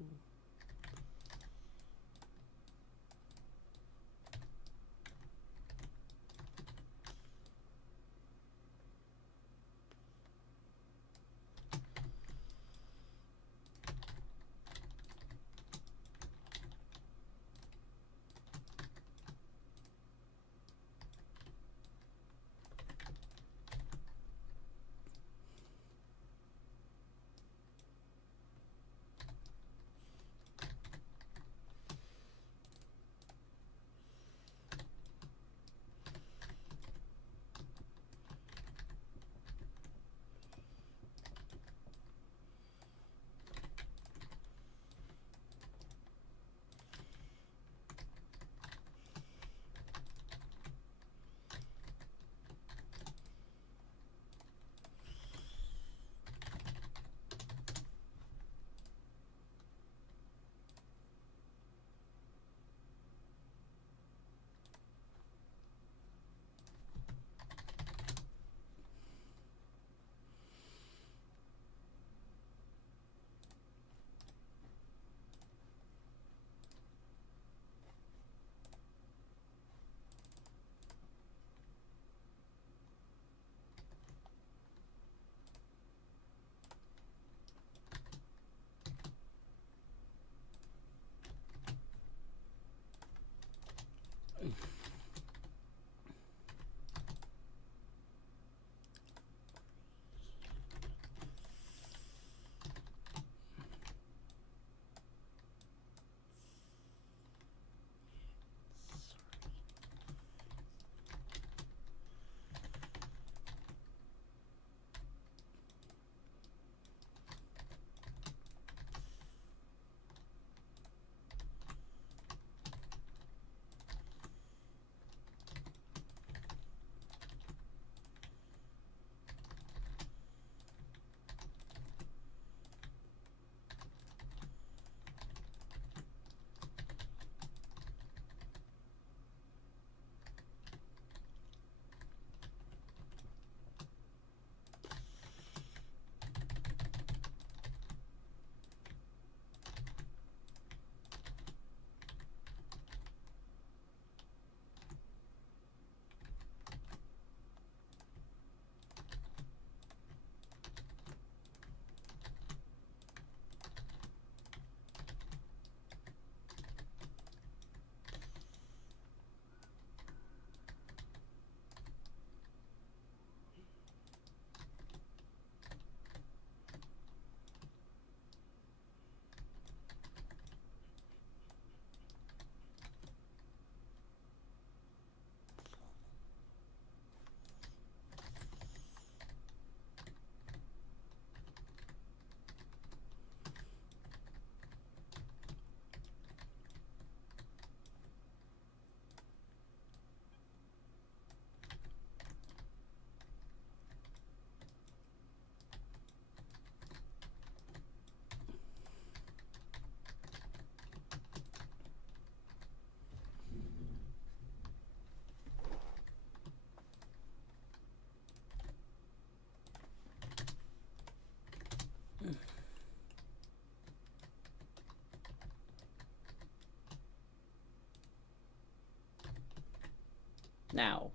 Now,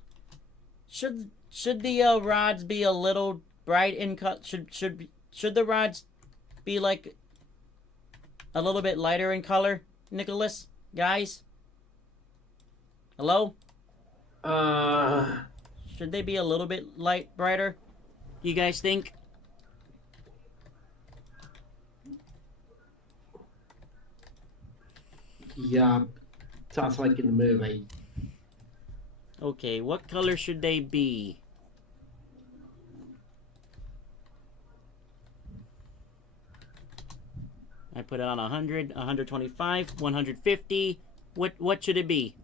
should the rods be a little bright in cut? Should the rods be like a little bit lighter in color, Nicholas? Guys? Hello? Should they be a little bit brighter? You guys think? Yeah, sounds like in the movie. Okay, what color should they be? I put it on 100, 125, 150. What should it be?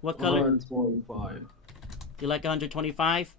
What color? 125. You like 125?